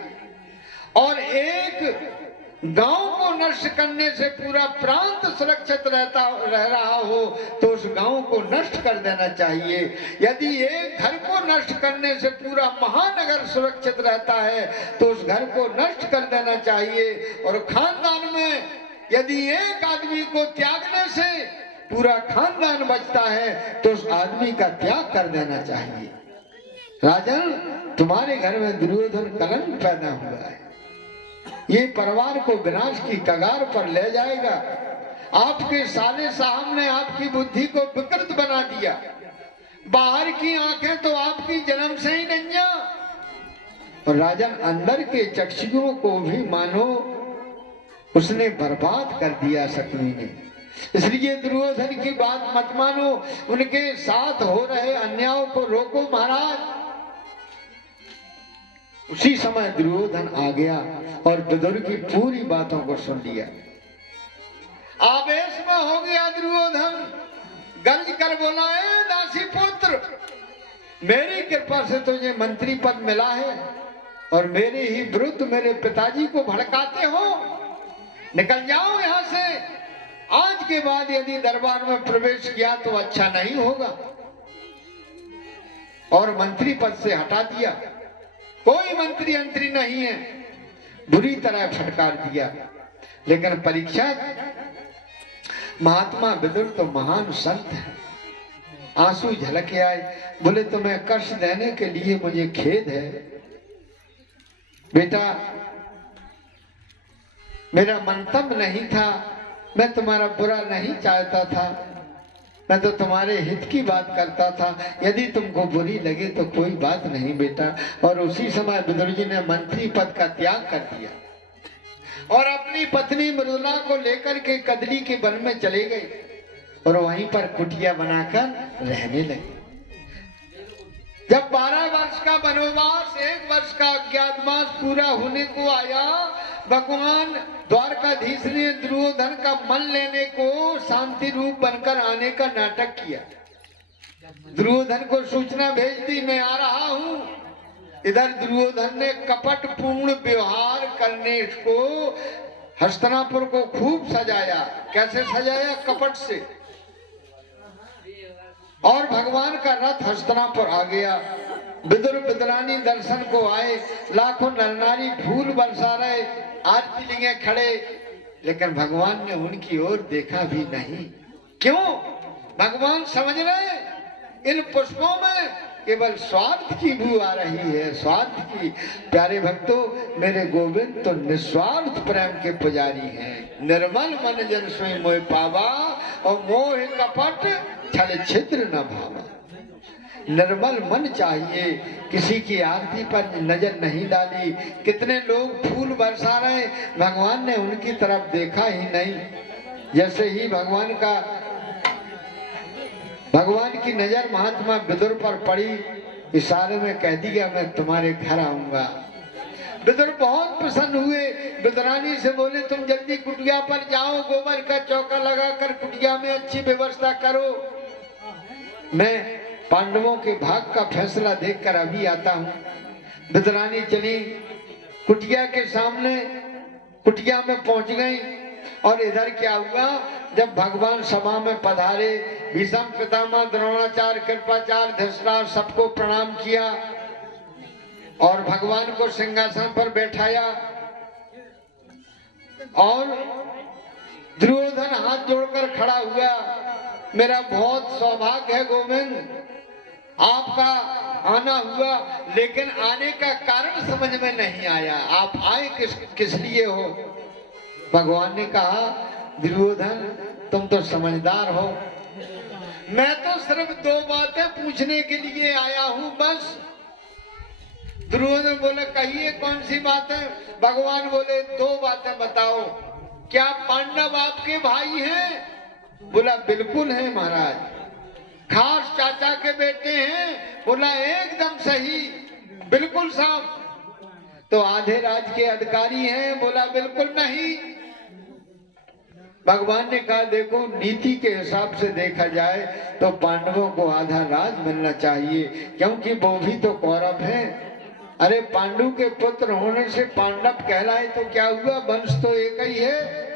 और एक गांव को नष्ट करने से पूरा प्रांत सुरक्षित रह रहा हो तो उस गांव को नष्ट कर देना चाहिए। यदि एक घर को नष्ट करने से पूरा महानगर सुरक्षित रहता है तो उस घर को नष्ट कर देना चाहिए। और खानदान में यदि एक आदमी को त्यागने से पूरा खानदान बचता है तो उस आदमी का त्याग कर देना चाहिए। राजन तुम्हारे घर में दुर्योधन कलंक पैदा हुआ है, ये परिवार को विनाश की कगार पर ले जाएगा। आपके साले साहब ने आपकी बुद्धि को विकृत बना दिया। बाहर की आंखें तो आपकी जन्म से ही नंगा, और राजन अंदर के चक्षुओं को भी मानो उसने बर्बाद कर दिया शकुनी ने। इसलिए दुर्योधन की बात मत मानो, उनके साथ हो रहे अन्यायों को रोको महाराज। उसी समय दुर्योधन आ गया और विदुर की पूरी बातों को सुन लिया। आवेश में हो गया दुर्योधन, गर्ज कर बोला, ए दासी पुत्र, मेरी कृपा से तुझे मंत्री पद मिला है और मेरे ही विरुद्ध मेरे पिताजी को भड़काते हो, निकल जाओ यहाँ से। आज के बाद यदि दरबार में प्रवेश किया तो अच्छा नहीं होगा। और मंत्री पद से हटा दिया। कोई मंत्री अंतरी नहीं है, बुरी तरह फटकार दिया। लेकिन परीक्षा, महात्मा विदुर तो महान संत है, आंसू झलक आए। बोले तुम्हें कष्ट देने के लिए मुझे खेद है बेटा, मेरा मंतव्य नहीं था, मैं तुम्हारा बुरा नहीं चाहता था, मैं तो तुम्हारे हित की बात करता था। यदि तुमको बुरी लगे तो कोई बात नहीं बेटा। और उसी समय विदुर जी ने मंत्री पद का त्याग कर दिया और अपनी पत्नी मृदुला को लेकर के कदली के वन में चले गए और वहीं पर कुटिया बनाकर रहने लगे। जब 12 वर्ष का वनवास, 1 वर्ष का अज्ञातवास पूरा होने को आया, भगवान द्वारकाधीश ने दुर्योधन का मन लेने को शांति रूप बनकर आने का नाटक किया। दुर्योधन को सूचना भेज दी, मैं आ रहा हूं। इधर दुर्योधन ने कपट पूर्ण व्यवहार करने को हस्तिनापुर को खूब सजाया। कैसे सजाया? कपट से। और भगवान का रथ हस्तिनापुर आ गया। विदुर विदुरानी दर्शन को आए, लाखों नर नारी फूल बरसा रहे, आरती लिए खड़े, लेकिन भगवान ने उनकी ओर देखा भी नहीं। क्यों? भगवान समझ रहे इन पुष्पों में केवल स्वार्थ की बू आ रही है, स्वार्थ की। प्यारे भक्तों, मेरे गोविंद तो निस्वार्थ प्रेम के पुजारी हैं। निर्मल मन जन स्वयं मोह पावा और मोह कपट छल छिद्र न भावा। निर्मल मन चाहिए, किसी की आरती पर नजर नहीं डाली। कितने लोग फूल बरसा रहे, भगवान ने उनकी तरफ देखा ही नहीं। जैसे ही भगवान की नजर महात्मा विदुर पर पड़ी, इशारे में कह दिया मैं तुम्हारे घर आऊंगा। विदुर बहुत प्रसन्न हुए, विदुरानी से बोले तुम जल्दी कुटिया पर जाओ, गोबर का चौका लगाकर कुटिया में अच्छी व्यवस्था करो, मैं पांडवों के भाग का फैसला देखकर अभी आता हूँ। विदुरानी चली, कुटिया के सामने कुटिया में पहुंच गई। और इधर क्या हुआ, जब भगवान सभा में पधारे, भीष्म पितामह द्रोणाचार्य कृपाचार्य धृतराष्ट्र सबको प्रणाम किया और भगवान को सिंहासन पर बैठाया। और दुर्योधन हाथ जोड़कर खड़ा हुआ, मेरा बहुत सौभाग्य है गोविंद, आपका आना हुआ, लेकिन आने का कारण समझ में नहीं आया, आप आए किस लिए हो। भगवान ने कहा दुर्योधन तुम तो समझदार हो, मैं तो सिर्फ 2 बातें पूछने के लिए आया हूं बस। दुर्योधन बोले कहिए कौन सी बात है। भगवान बोले 2 बातें बताओ, क्या पांडव आपके भाई हैं? बोला बिल्कुल है महाराज। खास चाचा के बेटे हैं? बोला एकदम सही, बिल्कुल साफ। तो आधे राज के अधिकारी हैं? बोला बिल्कुल नहीं। भगवान ने कहा देखो नीति के हिसाब से देखा जाए तो पांडवों को आधा राज मिलना चाहिए, क्योंकि वो भी तो कौरव हैं। अरे पांडु के पुत्र होने से पांडव कहलाए तो क्या हुआ, वंश तो एक ही है,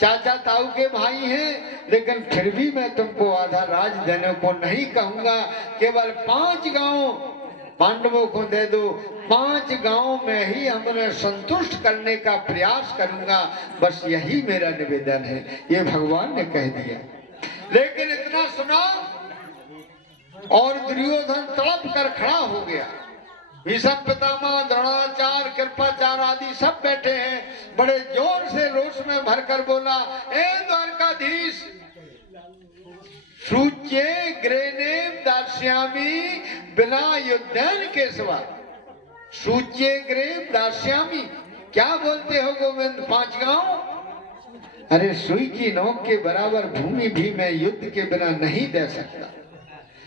चाचा ताऊ के भाई हैं, लेकिन फिर भी मैं तुमको आधा राज देने को नहीं कहूंगा। केवल 5 गांव पांडवों को दे दो, 5 गांव में ही हमने संतुष्ट करने का प्रयास करूंगा, बस यही मेरा निवेदन है, ये भगवान ने कह दिया। लेकिन इतना सुना और दुर्योधन तड़प कर खड़ा हो गया। भीष्म पितामह द्रोणाचार्य कृपाचार्य आदि सब बैठे हैं, बड़े जोर से रोष में भरकर बोला, ए द्वारकाधीश, सूच्ये ग्रेनेम दास्यामी बिना युद्धन केशवा। सूच्ये ग्रेम दास्यामी, क्या बोलते हो गोविंद, 5 गांव? अरे सुई की नोक के बराबर भूमि भी मैं युद्ध के बिना नहीं दे सकता।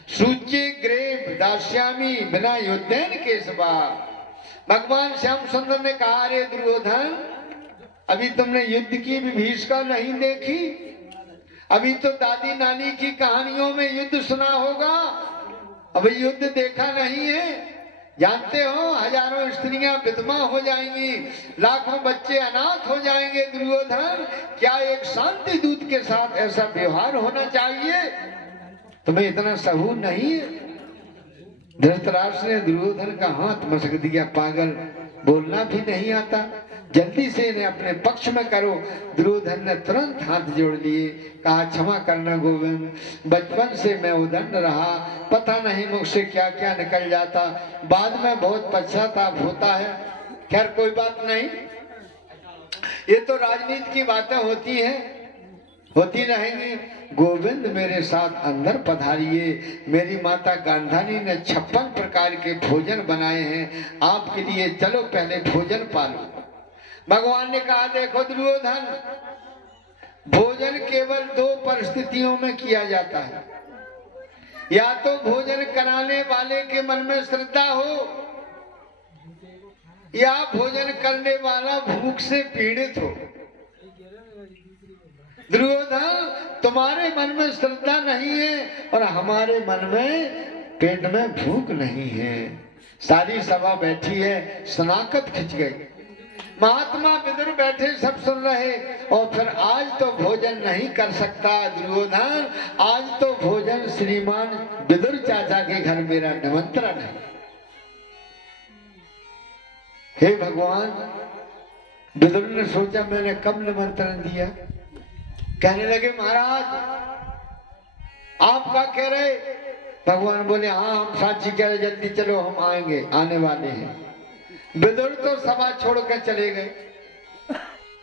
सूच्ये ग्रेम दास्यामी बिना युद्धन केशवा। भगवान श्याम सुंदर ने कहा अरे दुर्योधन, अभी तुमने युद्ध की विभीषिका नहीं देखी, अभी तो दादी नानी की कहानियों में युद्ध सुना होगा, अभी युद्ध देखा नहीं है। जानते हो हजारों स्त्रियां विधवा हो जाएंगी, लाखों बच्चे अनाथ हो जाएंगे। दुर्योधन, क्या एक शांति दूत के साथ ऐसा व्यवहार होना चाहिए? तुम्हें इतना सहूर नहीं है? धृतराष्ट्र ने दुर्योधन का हाथ मसक दिया, पागल, बोलना भी नहीं आता, जल्दी से इन्हें अपने पक्ष में करो। दुर्योधन ने तुरंत हाथ जोड़ लिए, कहा क्षमा करना गोविंद, बचपन से मैं उदंड रहा, पता नहीं मुझसे क्या क्या निकल जाता, बाद में बहुत पश्चाताप होता है। खैर कोई बात नहीं, ये तो राजनीति की बातें होती हैं, होती रहेंगी। गोविंद मेरे साथ अंदर पधारिए, मेरी माता गांधारी ने 56 प्रकार के भोजन बनाए हैं आपके लिए, चलो पहले भोजन पालो। भगवान ने कहा देखो दुर्योधन, भोजन केवल 2 परिस्थितियों में किया जाता है, या तो भोजन कराने वाले के मन में श्रद्धा हो, या भोजन करने वाला भूख से पीड़ित हो। दुर्योधन, तुम्हारे मन में श्रद्धा नहीं है और हमारे मन में पेट में भूख नहीं है। सारी सभा बैठी है, सनाकत खिंच गई। महात्मा विदुर बैठे सब सुन रहे, और फिर आज तो भोजन नहीं कर सकता दुर्योधन, आज तो भोजन श्रीमान विदुर चाचा के घर मेरा निमंत्रण है। हे भगवान, विदुर ने सोचा मैंने कब निमंत्रण दिया। कहने लगे महाराज आप क्या कह रहे? भगवान बोले हाँ हम साक्षी कह रहे, जल्दी चलो हम आएंगे, आने वाले हैं। विदुर तो सभा छोड़कर चले गए।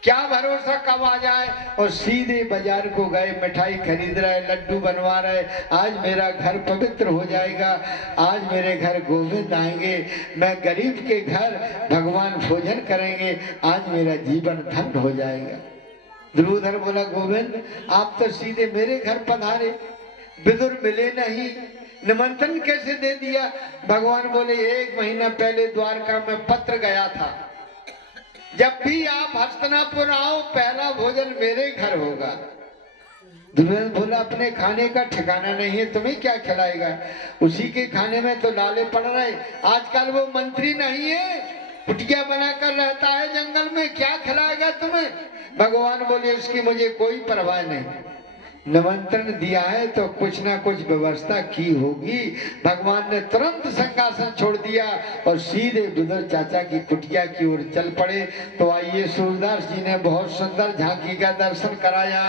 क्या भरोसा कब आ जाए। और सीधे बाजार को गए, मिठाई खरीद रहे, लड्डू बनवा रहे। आज मेरा घर पवित्र हो जाएगा, आज मेरे घर गोविंद आएंगे, मैं गरीब के घर भगवान भोजन करेंगे, आज मेरा जीवन धन्य हो जाएगा। दुर्योधन बोला, गोविंद आप तो सीधे मेरे घर पधारे, विदुर मिले नहीं, निमंत्रण कैसे दे दिया। भगवान बोले, 1 महीना पहले द्वारका में पत्र गया था, जब भी आप हस्तिनापुर आओ पहला भोजन मेरे घर होगा। दुर्योधन बोला, अपने खाने का ठिकाना नहीं है, तुम्हें क्या खिलाएगा। उसी के खाने में तो लाले पड़ रहे। आजकल वो मंत्री नहीं है, कुटिया बनाकर रहता है जंगल में, क्या खिलाएगा तुम्हें। भगवान बोले, इसकी मुझे कोई परवाह नहीं, निमंत्रण दिया है तो कुछ ना कुछ व्यवस्था की होगी। भगवान ने तुरंत सिंहासन छोड़ दिया और सीधे विदुर चाचा की कुटिया की ओर चल पड़े। तो आइए, सूरदास जी ने बहुत सुंदर झांकी का दर्शन कराया।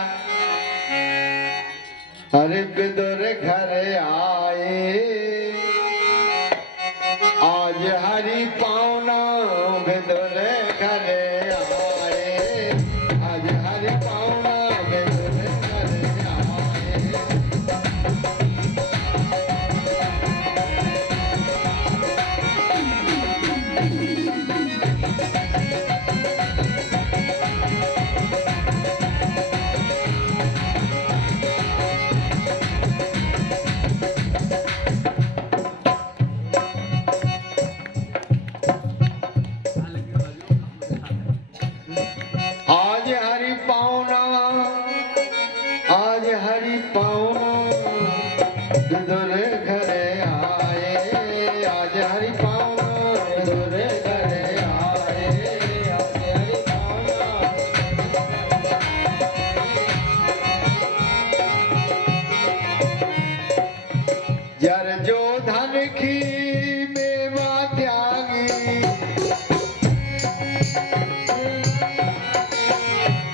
अरे विदुर घर आए आज हरि पावना, विदुर घर आए आज हरि पावना, विदुर घर आए। आज हरि पावना, आज हरि पावना, विदुर घर आए आज हरि पावना, विदुर घर आए आज हरि पावना। जर जो धन की मेवा त्यागी,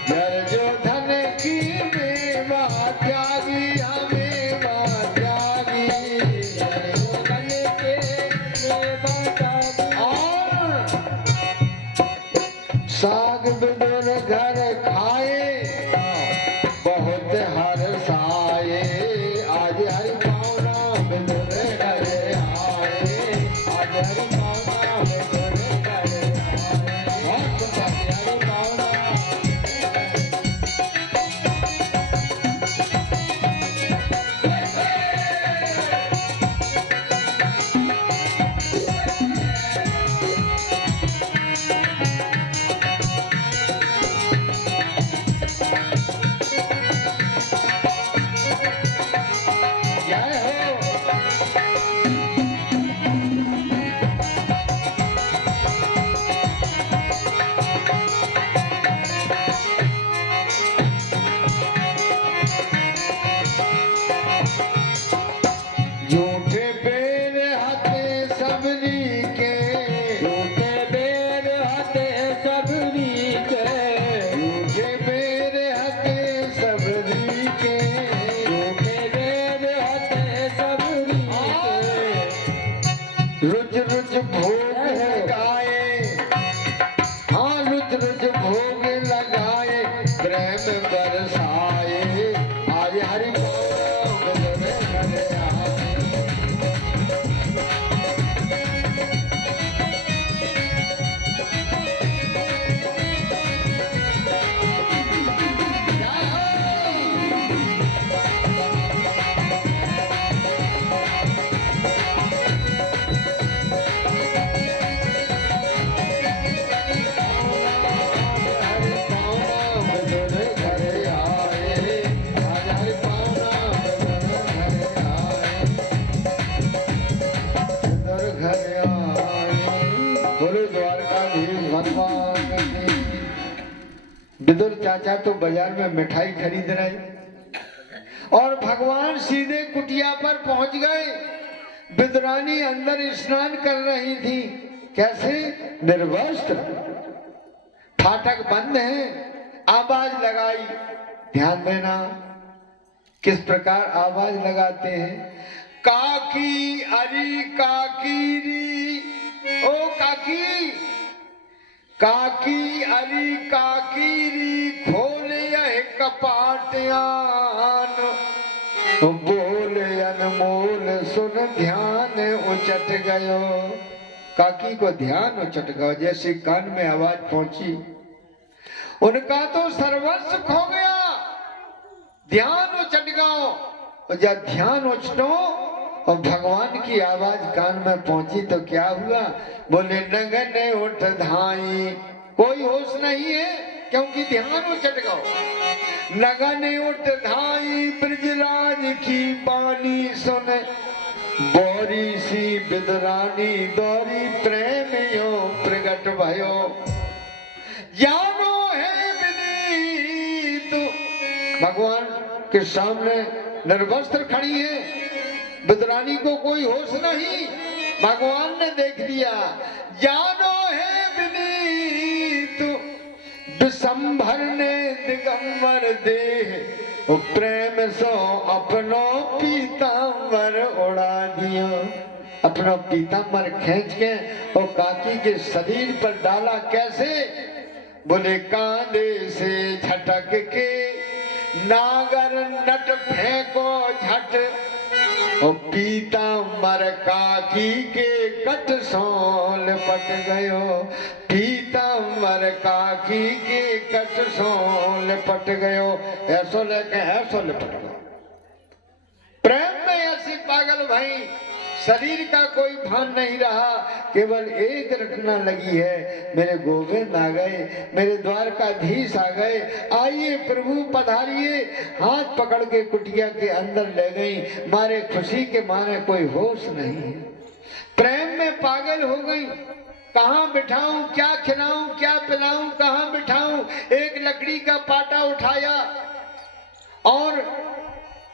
जर जो धन की मेवा त्यागी, मेवा त्यागी, जर जो धन के मेवा त्यागी। और साग विदुर घर खाए बहुत हर्षाए, आज हरि पावना, विदुर घर आए आज हरि पावना, विदुर घर आए। बहुत सुंदर, हरि पावना। जय हो। झूठे बेर हते सबनी के, झूठे बेर हते सबनी के, झूठे बेर हते सबनी के, झूठे बेर हते सबनी के। रुच रुच भोग लगाए, हाँ रुच रुच भोग लगाए, प्रेम बरसाए आज हरि पावना, विदुर घर आए। विदुर चाचा तो बाजार में मिठाई खरीद रहे और भगवान सीधे कुटिया पर पहुंच गए। विदुरानी अंदर स्नान कर रही थी, कैसे, निर्वस्त्र, फाटक बंद है। आवाज लगाई, ध्यान देना किस प्रकार आवाज लगाते हैं। काकी अरी काकी री, ओ काकी काकी अरी काकी री खोले यह कपाटियान, बोले अनमोल सुन ध्यान उचट गयो। काकी को ध्यान उचट गयो, जैसे कान में आवाज पहुंची, उनका तो सर्वस्व खो गया, ध्यान उचट गयो। और जब ध्यान उचटो और भगवान की आवाज कान में पहुंची तो क्या हुआ? बोले नगने उठ धाई, कोई होश नहीं है क्योंकि ध्यान उचट गयो। नगने उठ धाई ब्रजराज की बानी सुन, बोरी सी बिदरानी दौरी प्रेम यो प्रगट भयो। जानो है विनीत, भगवान के सामने निर्वस्त्र खड़ी है, बिदरानी को कोई होश नहीं, भगवान ने देख लिया। जानो है विनीत विशंभर ने दिगंबर देह, प्रेम सो अपनो पीतांबर उड़ा दियो। अपना पीतांबर खींच के और काकी के शरीर पर डाला। कैसे? बोले कांधे से झटक के नागर नट फेंको झट, और पीतांबर काकी के कट सोल पट गयो। पीतांबर काकी के कट सोल पट गयो। ऐसो लेके ऐसो लिपट गयो। प्रेम में ऐसी पागल भाई, शरीर का कोई भान नहीं रहा, केवल एक रटना लगी है, मेरे गोविंद आ गए, मेरे द्वारकाधीश आ गए, आइए प्रभु पधारिए। हाथ पकड़ के कुटिया के अंदर ले गई। मारे खुशी के मारे कोई होश नहीं है, प्रेम में पागल हो गई। कहाँ बिठाऊं, क्या खिलाऊं, क्या पिलाऊं, कहाँ बिठाऊं। एक लकड़ी का पाटा उठाया और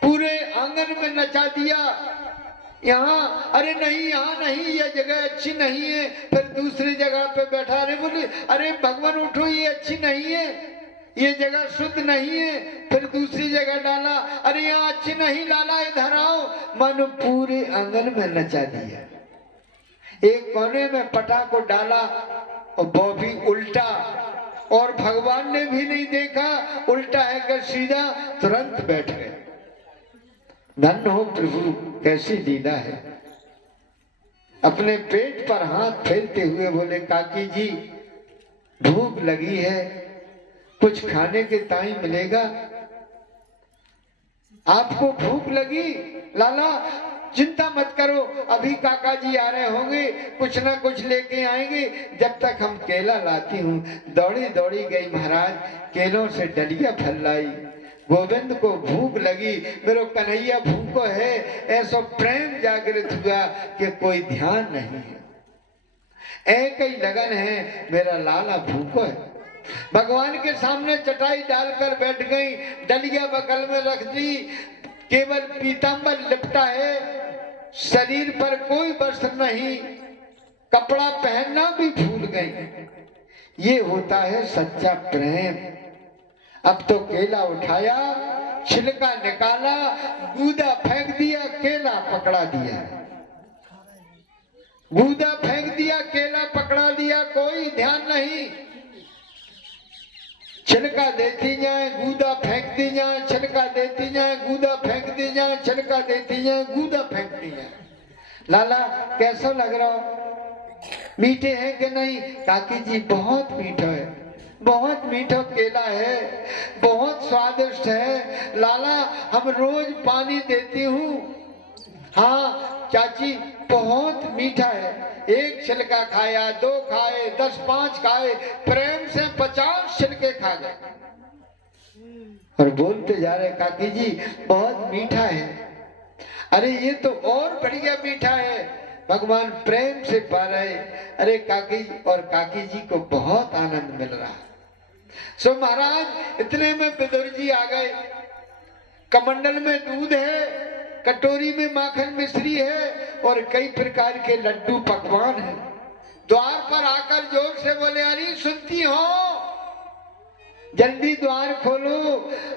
पूरे आंगन में नचा दिया। यहाँ, अरे नहीं यहाँ नहीं, ये जगह अच्छी नहीं है। फिर दूसरी जगह पे बैठा। अरे बोले अरे भगवान उठो, ये अच्छी नहीं है, ये जगह शुद्ध नहीं है। फिर दूसरी जगह डाला। अरे यहाँ अच्छी नहीं लाला, इधर आओ। मानो पूरे आंगन में नचा दिया। एक कोने में पटा को डाला और वो भी उल्टा, और भगवान ने भी नहीं देखा, उल्टा है कि सीधा, तुरंत बैठ गए। धन्य हो प्रभु, कैसी लीला है। अपने पेट पर हाथ फेरते हुए बोले काकी जी भूख लगी है, कुछ खाने के टाइम मिलेगा? आपको भूख लगी? लाला चिंता मत करो, अभी काका जी आ रहे होंगे, कुछ ना कुछ लेके आएंगे। जब तक हम केला लाती हूँ। दौड़ी दौड़ी गई महाराज, केलों से डलिया फल लाई। गोविंद को भूख लगी, मेरे कन्हैया भूखो है, ऐसा प्रेम जागृत हुआ कि कोई ध्यान नहीं है। एक ही लगन है, मेरा लाला भूखो है। भगवान के सामने चटाई डालकर बैठ गई, डलिया बगल में रख दी, केवल पीतांबर लिपटा है, शरीर पर कोई वस्त्र नहीं, कपड़ा पहनना भी भूल गई। ये होता है सच्चा प्रेम। अब तो केला उठाया, छिलका निकाला, गूदा फेंक दिया, केला पकड़ा दिया। गूदा फेंक दिया, केला पकड़ा दिया, कोई ध्यान नहीं। छिलका देती जाए, गूदा फेंकती जाए, छिलका देती जाए, गूदा फेंकती जाए, छिलका देती जाए, गूदा फेंकती जाए। लाला कैसा लग रहा हो? मीठे हैं कि नहीं? काकी जी बहुत मीठा है, बहुत मीठा केला है, बहुत स्वादिष्ट है। लाला हम रोज पानी देती हूँ। हाँ चाची बहुत मीठा है। एक छिलका खाया, 2 खाए, 10, 5 खाए, प्रेम से 50 छिलके खा गए। और बोलते जा रहे काकी जी बहुत मीठा है। अरे ये तो और बढ़िया मीठा है, भगवान प्रेम से पा रहे। अरे काकी और काकी जी को बहुत आनंद मिल रहा। सो महाराज इतने में विदुर जी आ गए। कमंडल में दूध है, कटोरी में माखन मिश्री है और कई प्रकार के लड्डू पकवान है। द्वार पर आकर जोर से बोले अरे सुनती हो, जल्दी द्वार खोलो,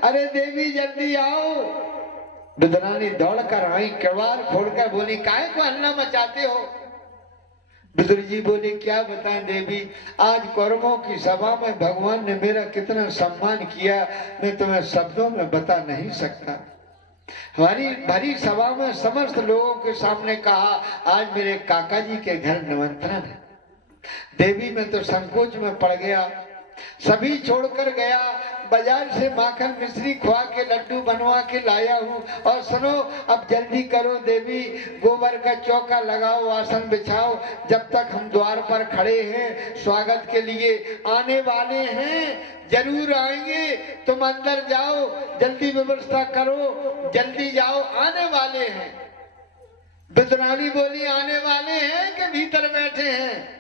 अरे देवी जल्दी आओ। बिदरानी दौड़कर आई, किवाड़ खोलकर बोली काहे को हल्ला मचाते हो? विदुर जी बोले क्या बताएं देवी, आज कौरवों की सभा में भगवान ने मेरा कितना सम्मान किया, मैं तुम्हें शब्दों में बता नहीं सकता। हमारी भरी सभा में समस्त लोगों के सामने कहा आज मेरे काका जी के घर निमंत्रण है। देवी में तो संकोच में पड़ गया, सभी छोड़कर गया, बाजार से माखन मिश्री खुआ के लड्डू बनवा के लाया हूँ। और सुनो, अब जल्दी करो देवी, गोबर का चौका लगाओ, आसन बिछाओ, जब तक हम द्वार पर खड़े हैं स्वागत के लिए। आने वाले हैं, जरूर आएंगे, तुम अंदर जाओ, जल्दी व्यवस्था करो, जल्दी जाओ, आने वाले हैं। विदुरानी बोली आने वाले हैं कि भीतर बैठे हैं?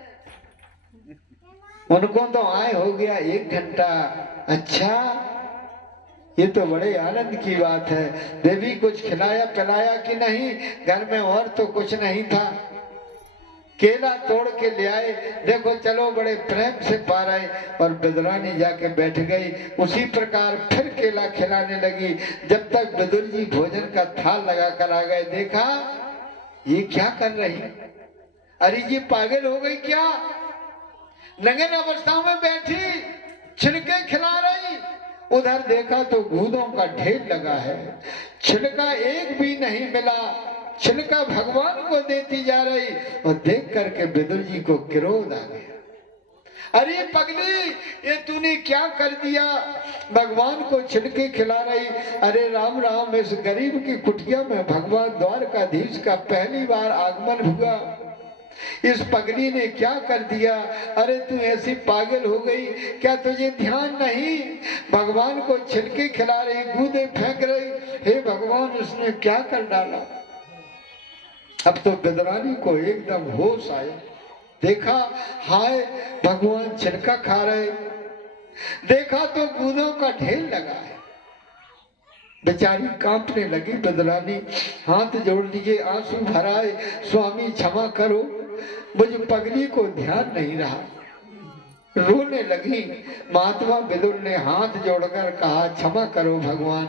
उनको तो आए हो गया 1 घंटा। अच्छा, ये तो बड़े आनंद की बात है। देवी कुछ खिलाया पिलाया कि नहीं? घर में और तो कुछ नहीं था, केला तोड़ के ले आए, देखो चलो बड़े प्रेम से पा रहे। और विदुरानी जाके बैठ गई, उसी प्रकार फिर केला खिलाने लगी। जब तक विदुर जी भोजन का थाल लगा कर आ गए, देखा ये क्या कर रही, अरे ये पागल हो गई क्या? नग्न अवस्था में बैठी छिलके खिला रही। उधर देखा तो दूधों का ढेर लगा है, छिलका एक भी नहीं मिला, छिलका भगवान को देती जा रही। और देख करके विदुर जी को क्रोध आ गया, अरे पगली ये तूने क्या कर दिया, भगवान को छिलके खिला रही। अरे राम राम, इस गरीब की कुटिया में भगवान द्वारकाधीश का पहली बार आगमन हुआ, इस पगली ने क्या कर दिया? अरे तू ऐसी पागल हो गई क्या, तुझे ध्यान नहीं? भगवान को छिलके खिला रही, गूदे फेंक रही, हे भगवान उसने क्या कर डाला? अब तो विदुरानी को एकदम होश आया, देखा हाय भगवान छिलका खा रहे, देखा तो गूदों का ढेर लगा है। बेचारी कांपने लगी। विदुरानी हाथ जोड़ लिए, आंसू भराए, स्वामी क्षमा करो, मुझ पगली को ध्यान नहीं रहा। रोने लगी। महात्मा विदुर ने हाथ जोड़कर कहा क्षमा करो भगवान,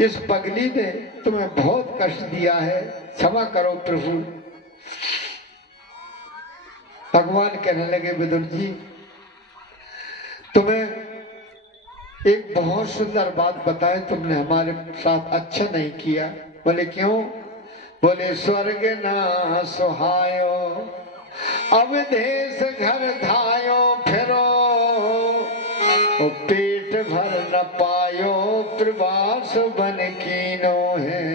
इस पगली ने तुम्हें बहुत कष्ट दिया है, क्षमा करो प्रभु। भगवान कहने लगे विदुर जी, तुम्हें एक बहुत सुंदर बात बताए, तुमने हमारे साथ अच्छा नहीं किया। बोले क्यों? बोले स्वर्ग ना सुहायो, अवधेश घर धायो, फिरो पेट भर न पायो, प्रवास बन कीनो है।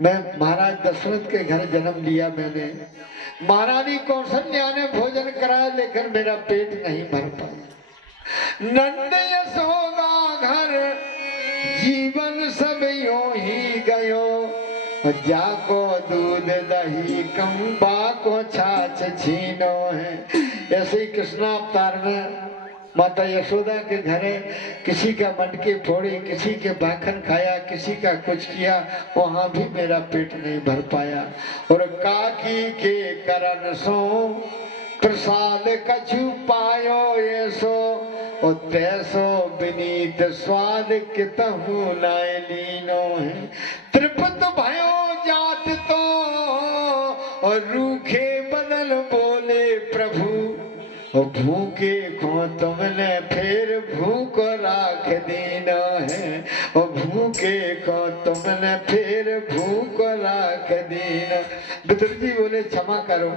मैं महाराज दशरथ के घर जन्म लिया मैंने, महारानी कौशल्या ने भोजन कराया, लेकिन मेरा पेट नहीं भर पाया। नंद यशोदा घर जीवन सब यूं ही गयो, जाको दूध दही कंबा को छाछ छीनो है। ऐसे ही कृष्णा अवतार में माता यशोदा के घरे किसी का मटके फोड़े, किसी के माखन खाया, किसी का कुछ किया, वहां भी मेरा पेट नहीं भर पाया। और काकी के करण सो प्रसाद कछु पायो, ये सो और तैसो विनीत स्वाद कितहु नाय लीनो है। त्रिपुत भयो जात तो और रूखे बदल बोले प्रभु, और भूखे को तुमने फिर भूख राख देना है, और भूखे को तुमने फिर भूख राख देना। विदुर जी बोले क्षमा करो।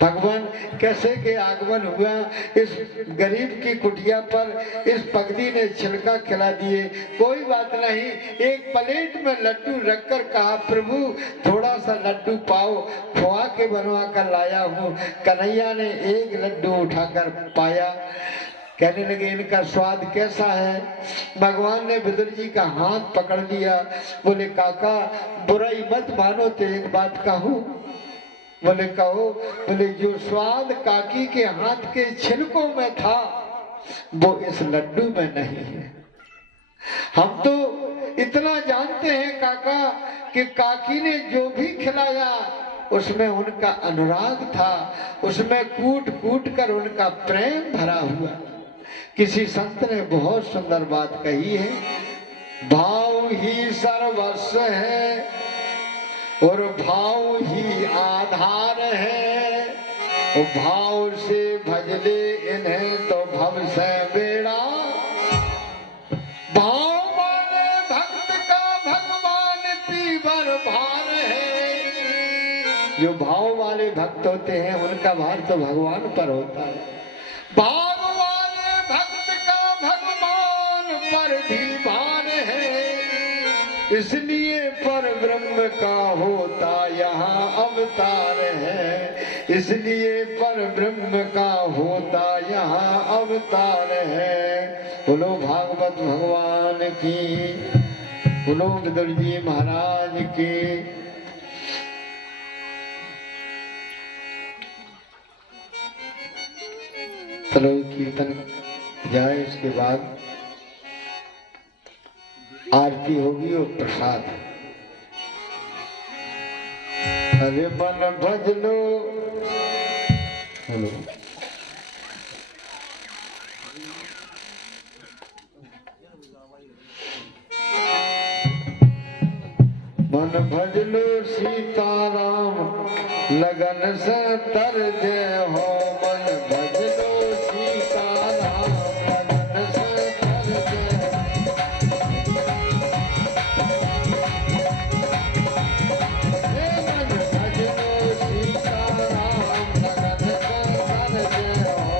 भगवान कैसे के आगमन हुआ इस गरीब की कुटिया पर, इस पगली ने छिलका खिला दिए, कोई बात नहीं। एक प्लेट में लड्डू रखकर कहा प्रभु थोड़ा सा लड्डू पाओ, खुआ के बनवा कर लाया हूँ। कन्हैया ने एक लड्डू उठाकर पाया, कहने लगे इनका स्वाद कैसा है? भगवान ने विदुर जी का हाथ पकड़ लिया, बोले काका बुराई मत मानो तो एक बात कहूँ। बोले कहो। बोले जो स्वाद काकी के हाथ के छिलकों में था वो इस लड्डू में नहीं है। हम तो इतना जानते हैं काका कि काकी ने जो भी खिलाया उसमें उनका अनुराग था, उसमें कूट कूट कर उनका प्रेम भरा हुआ। किसी संत ने बहुत सुंदर बात कही है, भाव ही सर्वस्व है और भाव ही आधार है, और भाव से भजले इन्हें तो भव से बेड़ा। भाव वाले भक्त का भगवान पीवर भार है। जो भाव वाले भक्त होते हैं उनका भार तो भगवान पर होता है। भाव वाले भक्त का भगवान पर भी भार है, इसलिए पर ब्रह्म का होता यहाँ अवतार है। इसलिए पर ब्रह्म का होता यहाँ अवतार है। बोलो भागवत भगवान की, बोलो विदुर जी महाराज की। चलो कीर्तन जाए, उसके बाद आरती होगी और प्रसाद। अरे मन भज लो, बोलो मन भज लो सीताराम, लगन से तर जय हो। मन भज लो सीताराम, लगन से तर जय हो।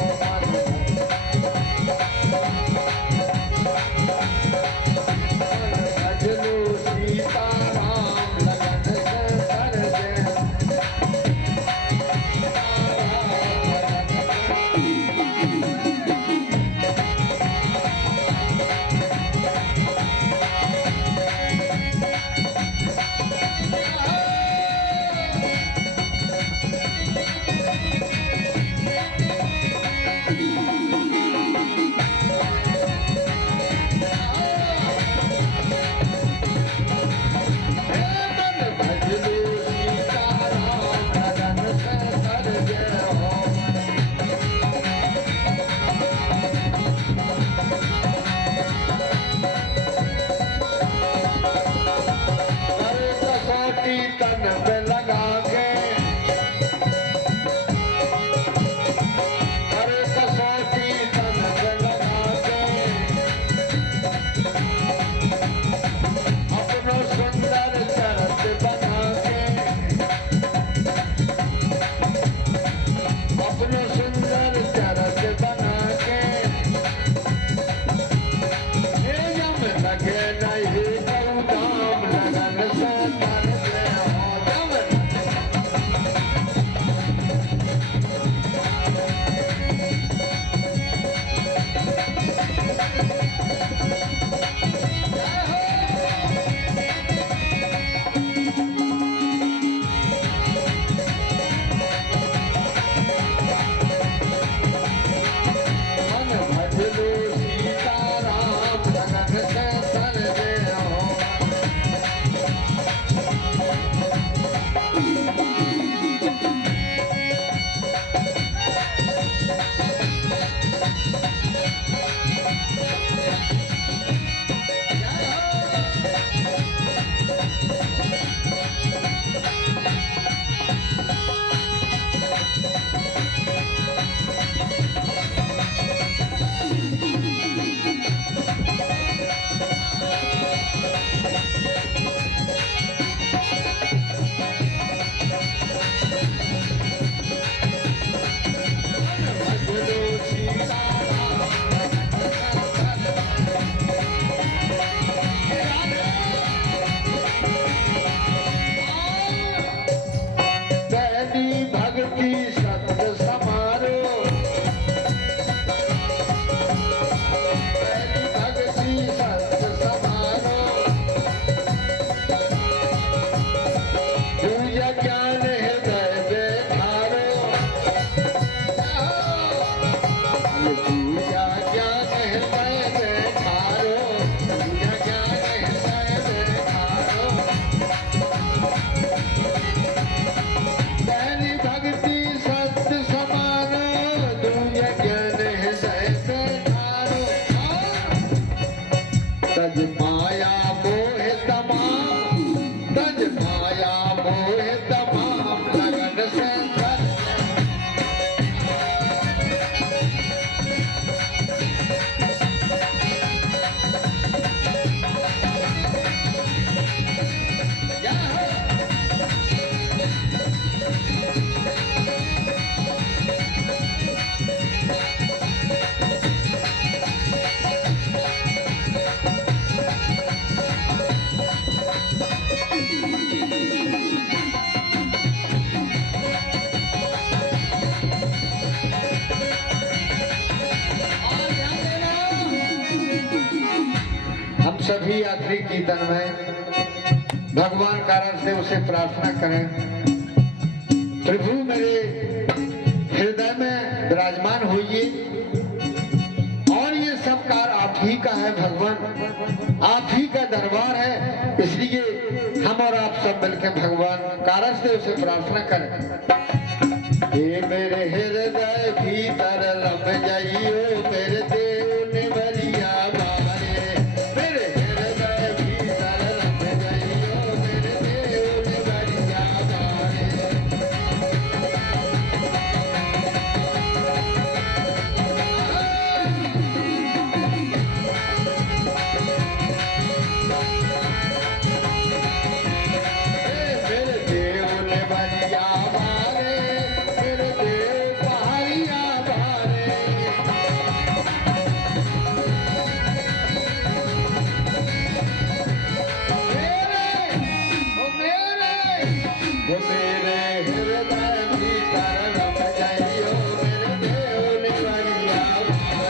सभी यात्री कीर्तन में भगवान कारण से उसे प्रार्थना करें। प्रभु मेरे हृदय में विराजमान होइए और ये सब कार्य आप ही का है भगवान, आप ही का दरबार है, इसलिए हम और आप सब मिलकर भगवान कारस देव से प्रार्थना करें। हे मेरे हृदय भीतर रम जाइयो मेरे देव ने बलिया बारे, मेरे हृदय भीतर रम जाइयो मेरे देव ने बलिया बारे। मेरे देव ने बलिया बारे, मेरे देव पहाड़िया बारे। वो मेरे हृदय भीतर रम जाइयो मेरे देव ने बलिया बारे।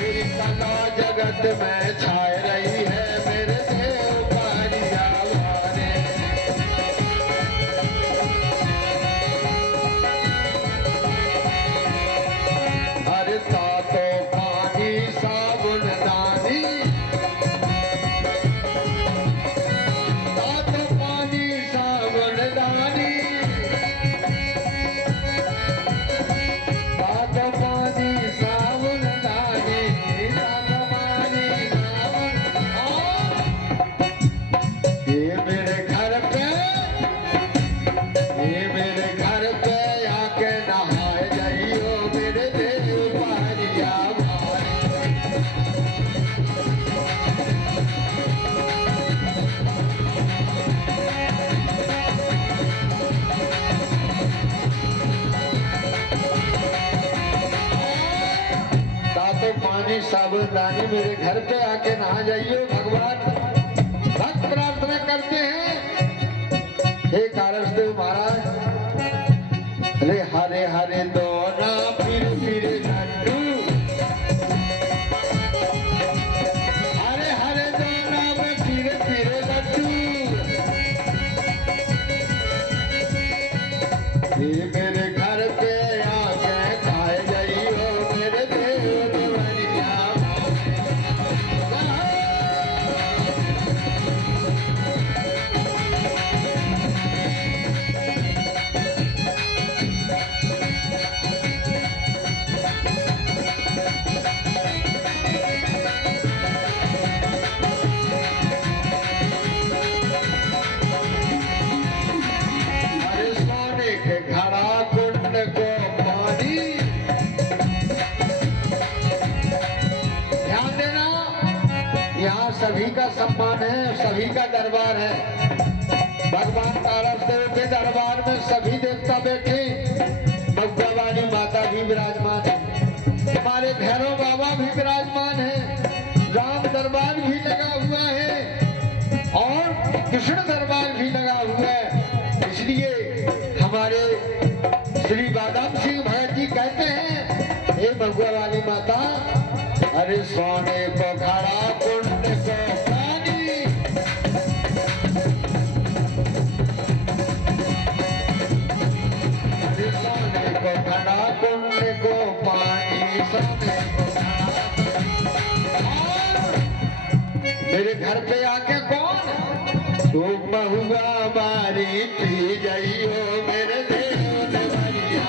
मेरी कला जगत में छाए रही है मेरे देव कालिया वारे। हर सातो पानी साबुन दानी, सातो पानी साबुन दानी, सातो पानी साबुन दानी, सातो पानी साबुन। ये मेरे घर पे, ये मेरे घर पे आके नहाए जाइयो मेरे देव पारिया भाई। सातों पानी साबुनदानी मेरे घर पे आके नहा जाइयो भगवान। भक्त प्रार्थना करते हैं, हे कारस देव महाराज, रे हरे हरे दोना फिर फिर लड्डू, हरे हरे दोना में फिर फिर लड्डू। ये मेरे घर पे आके खाए जाइयो मेरे देव ने बलिया बारे। अरे सोने के घड़ा कुंड को पानी, ध्यान देना, यहाँ सभी का सम्मान है, सभी का दरबार है। भगवान कारस देव के दरबार में सभी देवता बैठे, मग्गा वाली माता भी विराजमान है, हमारे भैरव बाबा भी विराजमान है, राम दरबार भी लगा हुआ है और कृष्ण दरबार भी लगा हुआ है। इसलिए हमारे श्री बादाम सिंह भगत जी कहते हैं, हे मगुआ वाली माता, अरे सोने को घड़ा कुंड को पानी, अरे सोने को घड़ा कुंड को पानी, सोने को घड़ा। और मेरे घर पे आके कौन तो महुआ मारी पी जाइयो मेरे देव ने बलिया।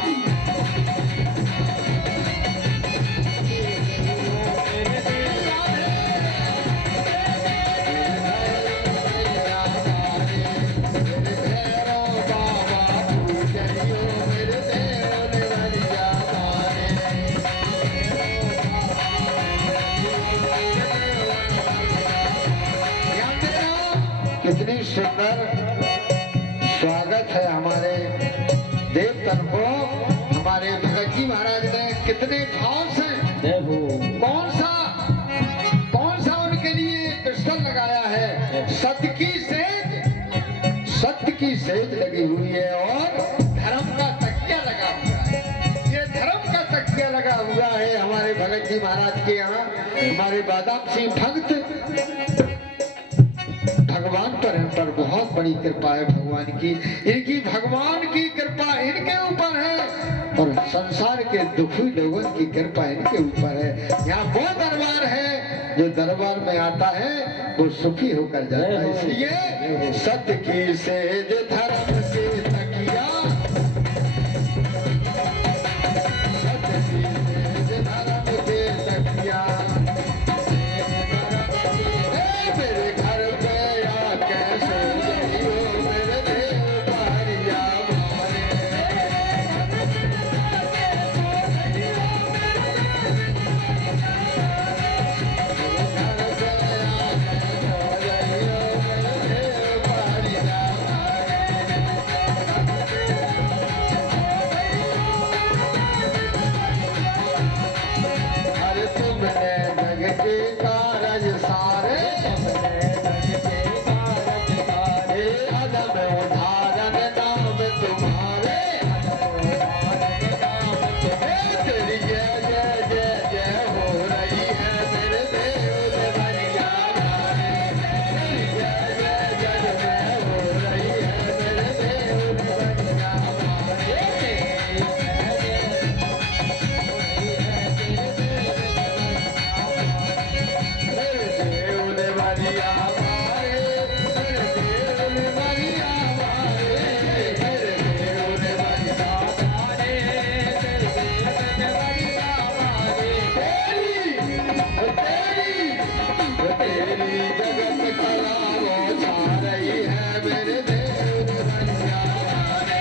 कितनी सुंदर स्वागत है हमारे देवतन को, हमारे भगत जी महाराज ने कितने भाव से कौन सा उनके लिए पिस्टल लगाया है। सत्य की सेज लगी हुई है और धर्म का तकिया लगा हुआ है। ये हमारे बादाम सिंह भक्त भगवान पर बहुत बड़ी कृपा है भगवान की। इनकी भगवान की कृपा इनके ऊपर है और संसार के दुखी लोगों की कृपा इनके ऊपर है। यहाँ वो दरबार है जो दरबार में आता है वो सुखी होकर जाता है। इसलिए सत्य की सेज धर्म के तकिया, सत्य की सेज धर्म के तकिया, मेरे घर पे आके सो जाइयो मेरे देव बारिया मारे। अरे तुमने जग के कारज सारे, अदब उदाहरण नाम तुम्हारे, तेरी जय जय जय जय हो रही है मेरे देव देवरिया मारे। तेरी जय जय जय जय हो रही है मेरे देव देवरिया मारे। मेरे देव देवरिया मारे, मेरे देव देवरिया मारे, मेरे देव देवरिया मारे, मेरे देव देवरिया मारे। तेरी जगत कला वो छा रही है मेरे देव देवरिया मारे।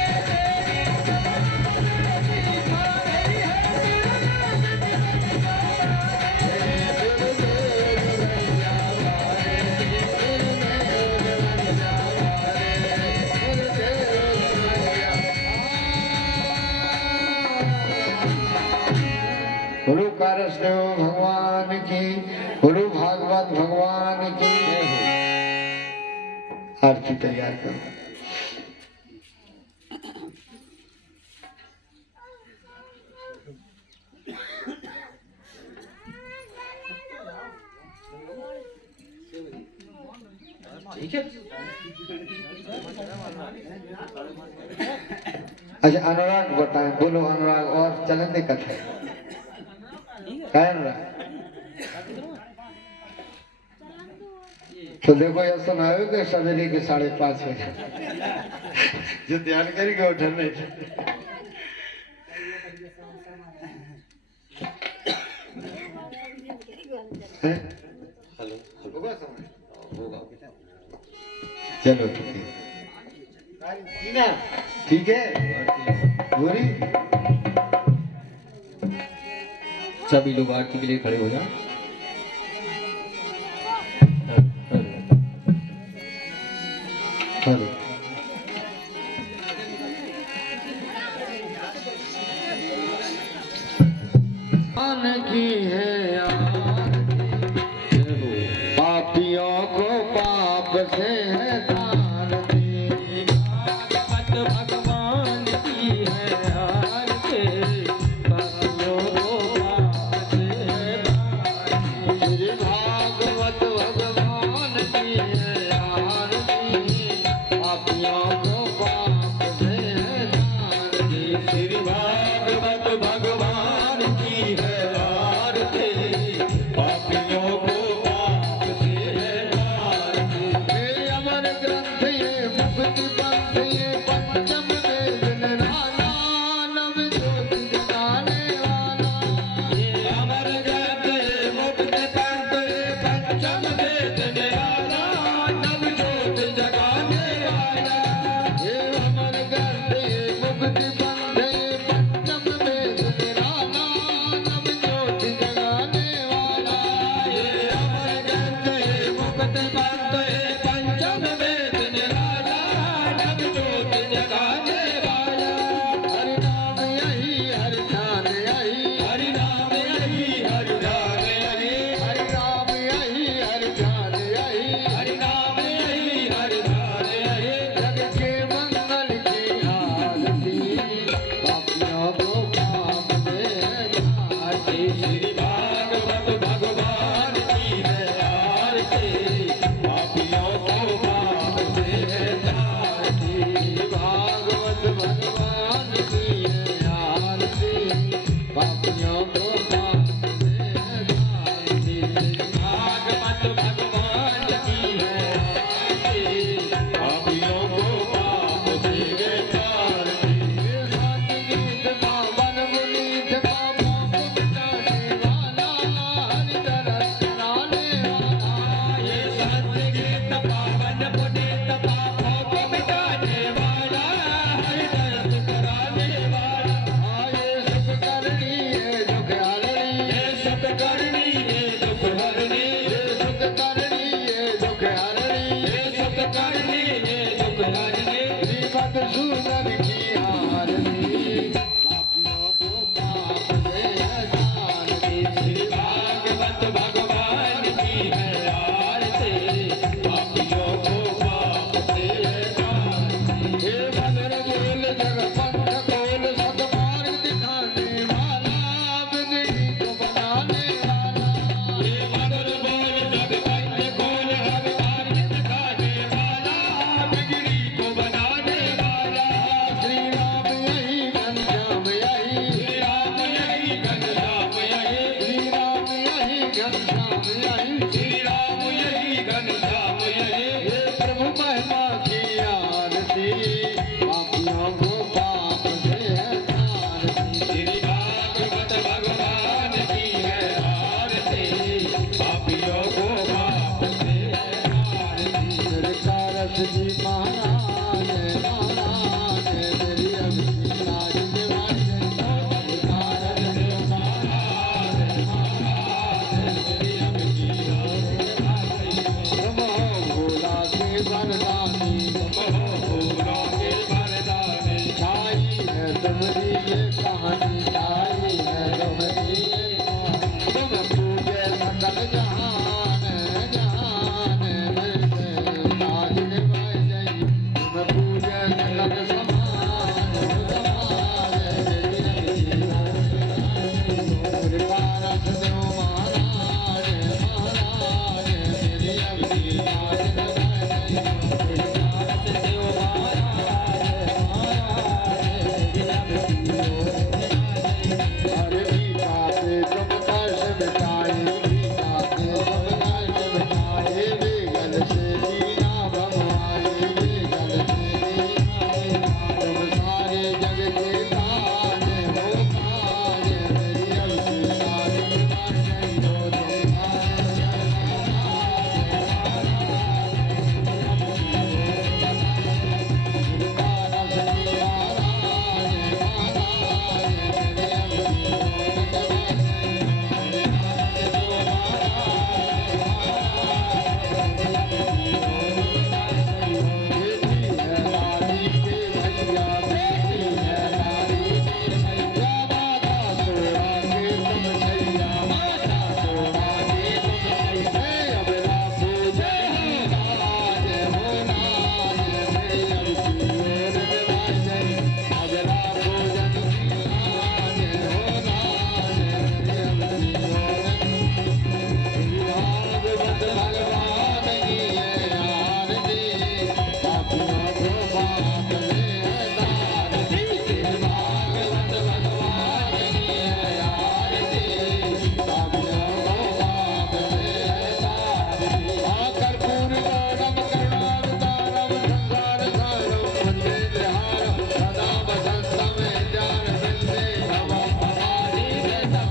गुरु कारसदेव भगवान की, गुरु भागवत भगवान की। आरती तैयार करो। ठीक है। अच्छा अनुराग बताएं, बोलो अनुराग और चलन दे कथा क्या है अनुराग? तो देखो यह सुनाओ कि सवेरे के 5:30 बजे जो ध्यान करेंगे उठन नहीं। हेलो होगा समय? होगा। चलो ठीक है, ठीक है गोरी। सभी लोग आरती के लिए खड़े हो जाएं। हेलो की है पापियों को पाप से है तार दी। भगवान की है आरती, पापियों को पाप से है तारती। श्री भागवत भगवान की है आरती, पापियों को पाप से है तार दी। श्री भागवत भगवान की है आरती, पापियों को पाप से है तारती। हे अमर ग्रंथ ये मुक्ति पंथ ये पंचम वेद निराला, नव ज्योति जगाने वाला। ये अमर ग्रंथ ये मुक्त पंथ ये पंचम वेद निराला, नव ज्योत जगाने वाला। हे अमर ग्रंथ ये मुक्ति पंथ ये पंचम वेद निराला, नव ज्योति जगाने वाला। ये अमर ग्रंथ ये मुक्त पंथ ये पंचम वेद निराला, नव ज्योत जगाने वाला। हरि नाम यही हरि ध्यान यही, हरि नाम यही हरि ध्यान यही, हरि नाम यही हरि ध्यान यही। हरि नाम यही हरि ध्यान यही। जग के मंगल की आरती, पापियों को पाप से श्री भागवत भगवान की पापियों को पाप से है तारती। भागवत भगवान की है आरती, पापियों को पाप से है तारती। भागवत भगवान की है आरती, पापियों को पाप से है तारती। गीत पावन पुनीत पापों को मिटाने वाला, हरि तरस कराने वाला। ये सत्य गीत पावन पुनीत पापों को मिटाने वाला, हरि दर्द कराने वाला। ये सुख करनी है दुख हरणी, ये सुख करनी ये दुख हरनी, ये सुख करनी है दुख हरणी। ये सुख करनी ये दुख हरनी। श्रीमद् सूदन की आरती, पापियों को पाप से है तारती। श्री भागवत भगवान की है आरती, पापियों को पाप से है तारती। हे मधुर बोल जग पंथ खोल, सतमार्ग दिखाने वाला, बिगड़ी को बनाने वाला। ये मधुर बोल जग पंथ खोल, हर मार्ग दिखाने वाला, बिगड़ी को बनाने वाला। श्री राम यही घनश्याम यही, श्री राम यही घनश्याम यही, श्री राम यही घनश्याम यही। श्री राम यही घनश्याम यही। हे प्रभु महिमा की आरती, पापियों को पाप से है तारती। श्री भागवत भगवान की है आरती, पापियों को पाप से है तारती। सरकारस जी महाराज महाराज, मेरी अभी लाज निभाए। सरकारस जी तुम हो भोला के वरदानी, फूलों के वरदाने, छाई है तुम्हारी ये कहानी, छाई है तुम्हारी ये कहानी। तुम पूजे सकल जहान जहान, मेरे लाज निभाए जई। तुम पूजे सकल समान समान, मेरी अभी सरकारस देव महाराज महाराज, मेरी अभी लाज निभाए जई। अरे गीता पे तुम कर्ष मिटाए, गीता पे तुम कर्ष मिटाए। बेगल से दीना भगवाए, बेगल से दीना। तुम सारे जग के ताज हो ताज, मेरी अभी लाज निभाए जई। हो तुम सारे जग के ताज, सरकारस जी महाराज महाराज, मेरी बेटी है रानी के भैया, बेटी है रानी के भैया। माता सोना के तुम छैया, माता सोना के तुम छैया। अबला पूजे नाज हो नाज, मेरी अबकी ओर निभाए जई। अबला पूजन की नाज हो नाज, मेरी अबकी ओर। भागवत भगवान की है आरती, पापियों को पाप से है तारती। भागवत भगवान की है आरती, पापियों को पाप से है तारती। कर्पूर गौरम करुणावतारम, संसार सारम वन्दे विहारम। सदा वसन्तं ज्ञानवन्दे भवं भवानी वेदं।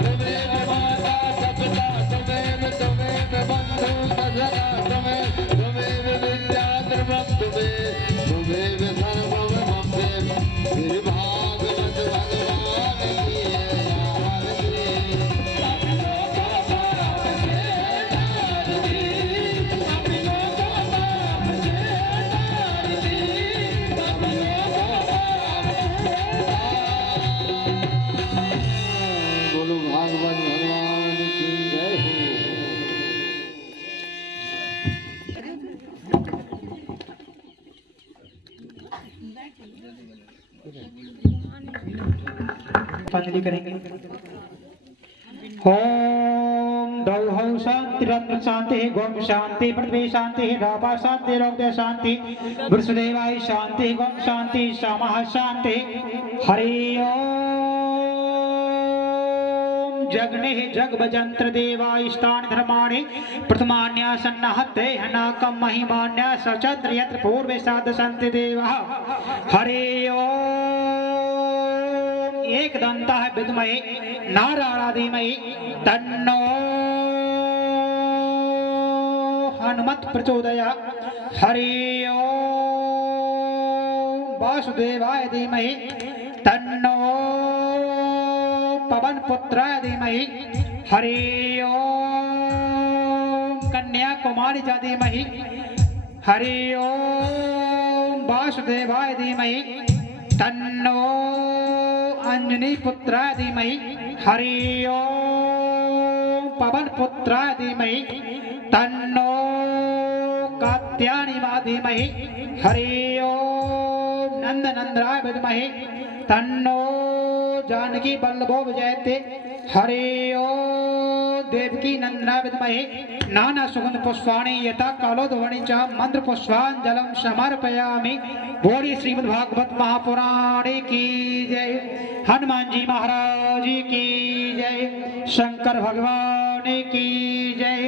त्वमेव माता सपिता त्वमेव त्वमेव बन्धु सखा त्वमेव, त्वमेव विद्या द्रवं त्वमेव सर्वं मम देव। श्री भागवत भगवान की है आरती, पापियों को पाप से है तारती। पापियों को पाप से है तारती, पापियों को पाप से है तारती। बोलो भागवत भगवान की जय हो। पुष्पांजलि करेंगे। ओम द्रौः शांति रत्न शांति गोम शांति पृथ्वी शांति रापा शांति रौद्र शांति वृषदेवाय शांति गोम शांति शामः शांति हरि ओम जग्ने जगभजंत्र देवायष्टानि धर्माणि प्रथमान्यासन्नहते हनाकं महिमान्या सचंद्र यत्र पूर्वे साधसन्ति देवः हरि ओम एकदन्तः विद्महे नारायणाय धीमहि तन्नो हनुमत् प्रचोदयात् हरि ओम वासुदेवाय धीमहि तन्नो पवन पुत्राय धीमहि हरि ओम कन्याकुमारी च धीमहि हरि ओम वासुदेवाय धीमहि तन्नो अंजनी पुत्राय धीमहि हरि ओम पवन पुत्राय धीमहि तन्नो कात्यायनी धीमहि हरि ओम नंदनंदनाय विद्महे तन्नो जानकी बल्लभो विजयते हरि ओम देवकी नंदनाय विद्महे नाना सुगंध पुष्पाणि यथा कालोद्भवनि च मंत्र पुष्पांजलि समर्पयामि। बोलिए श्रीमद्भागवत महापुराणे की जय, हनुमान जी महाराज की जय, शंकर भगवान की जय।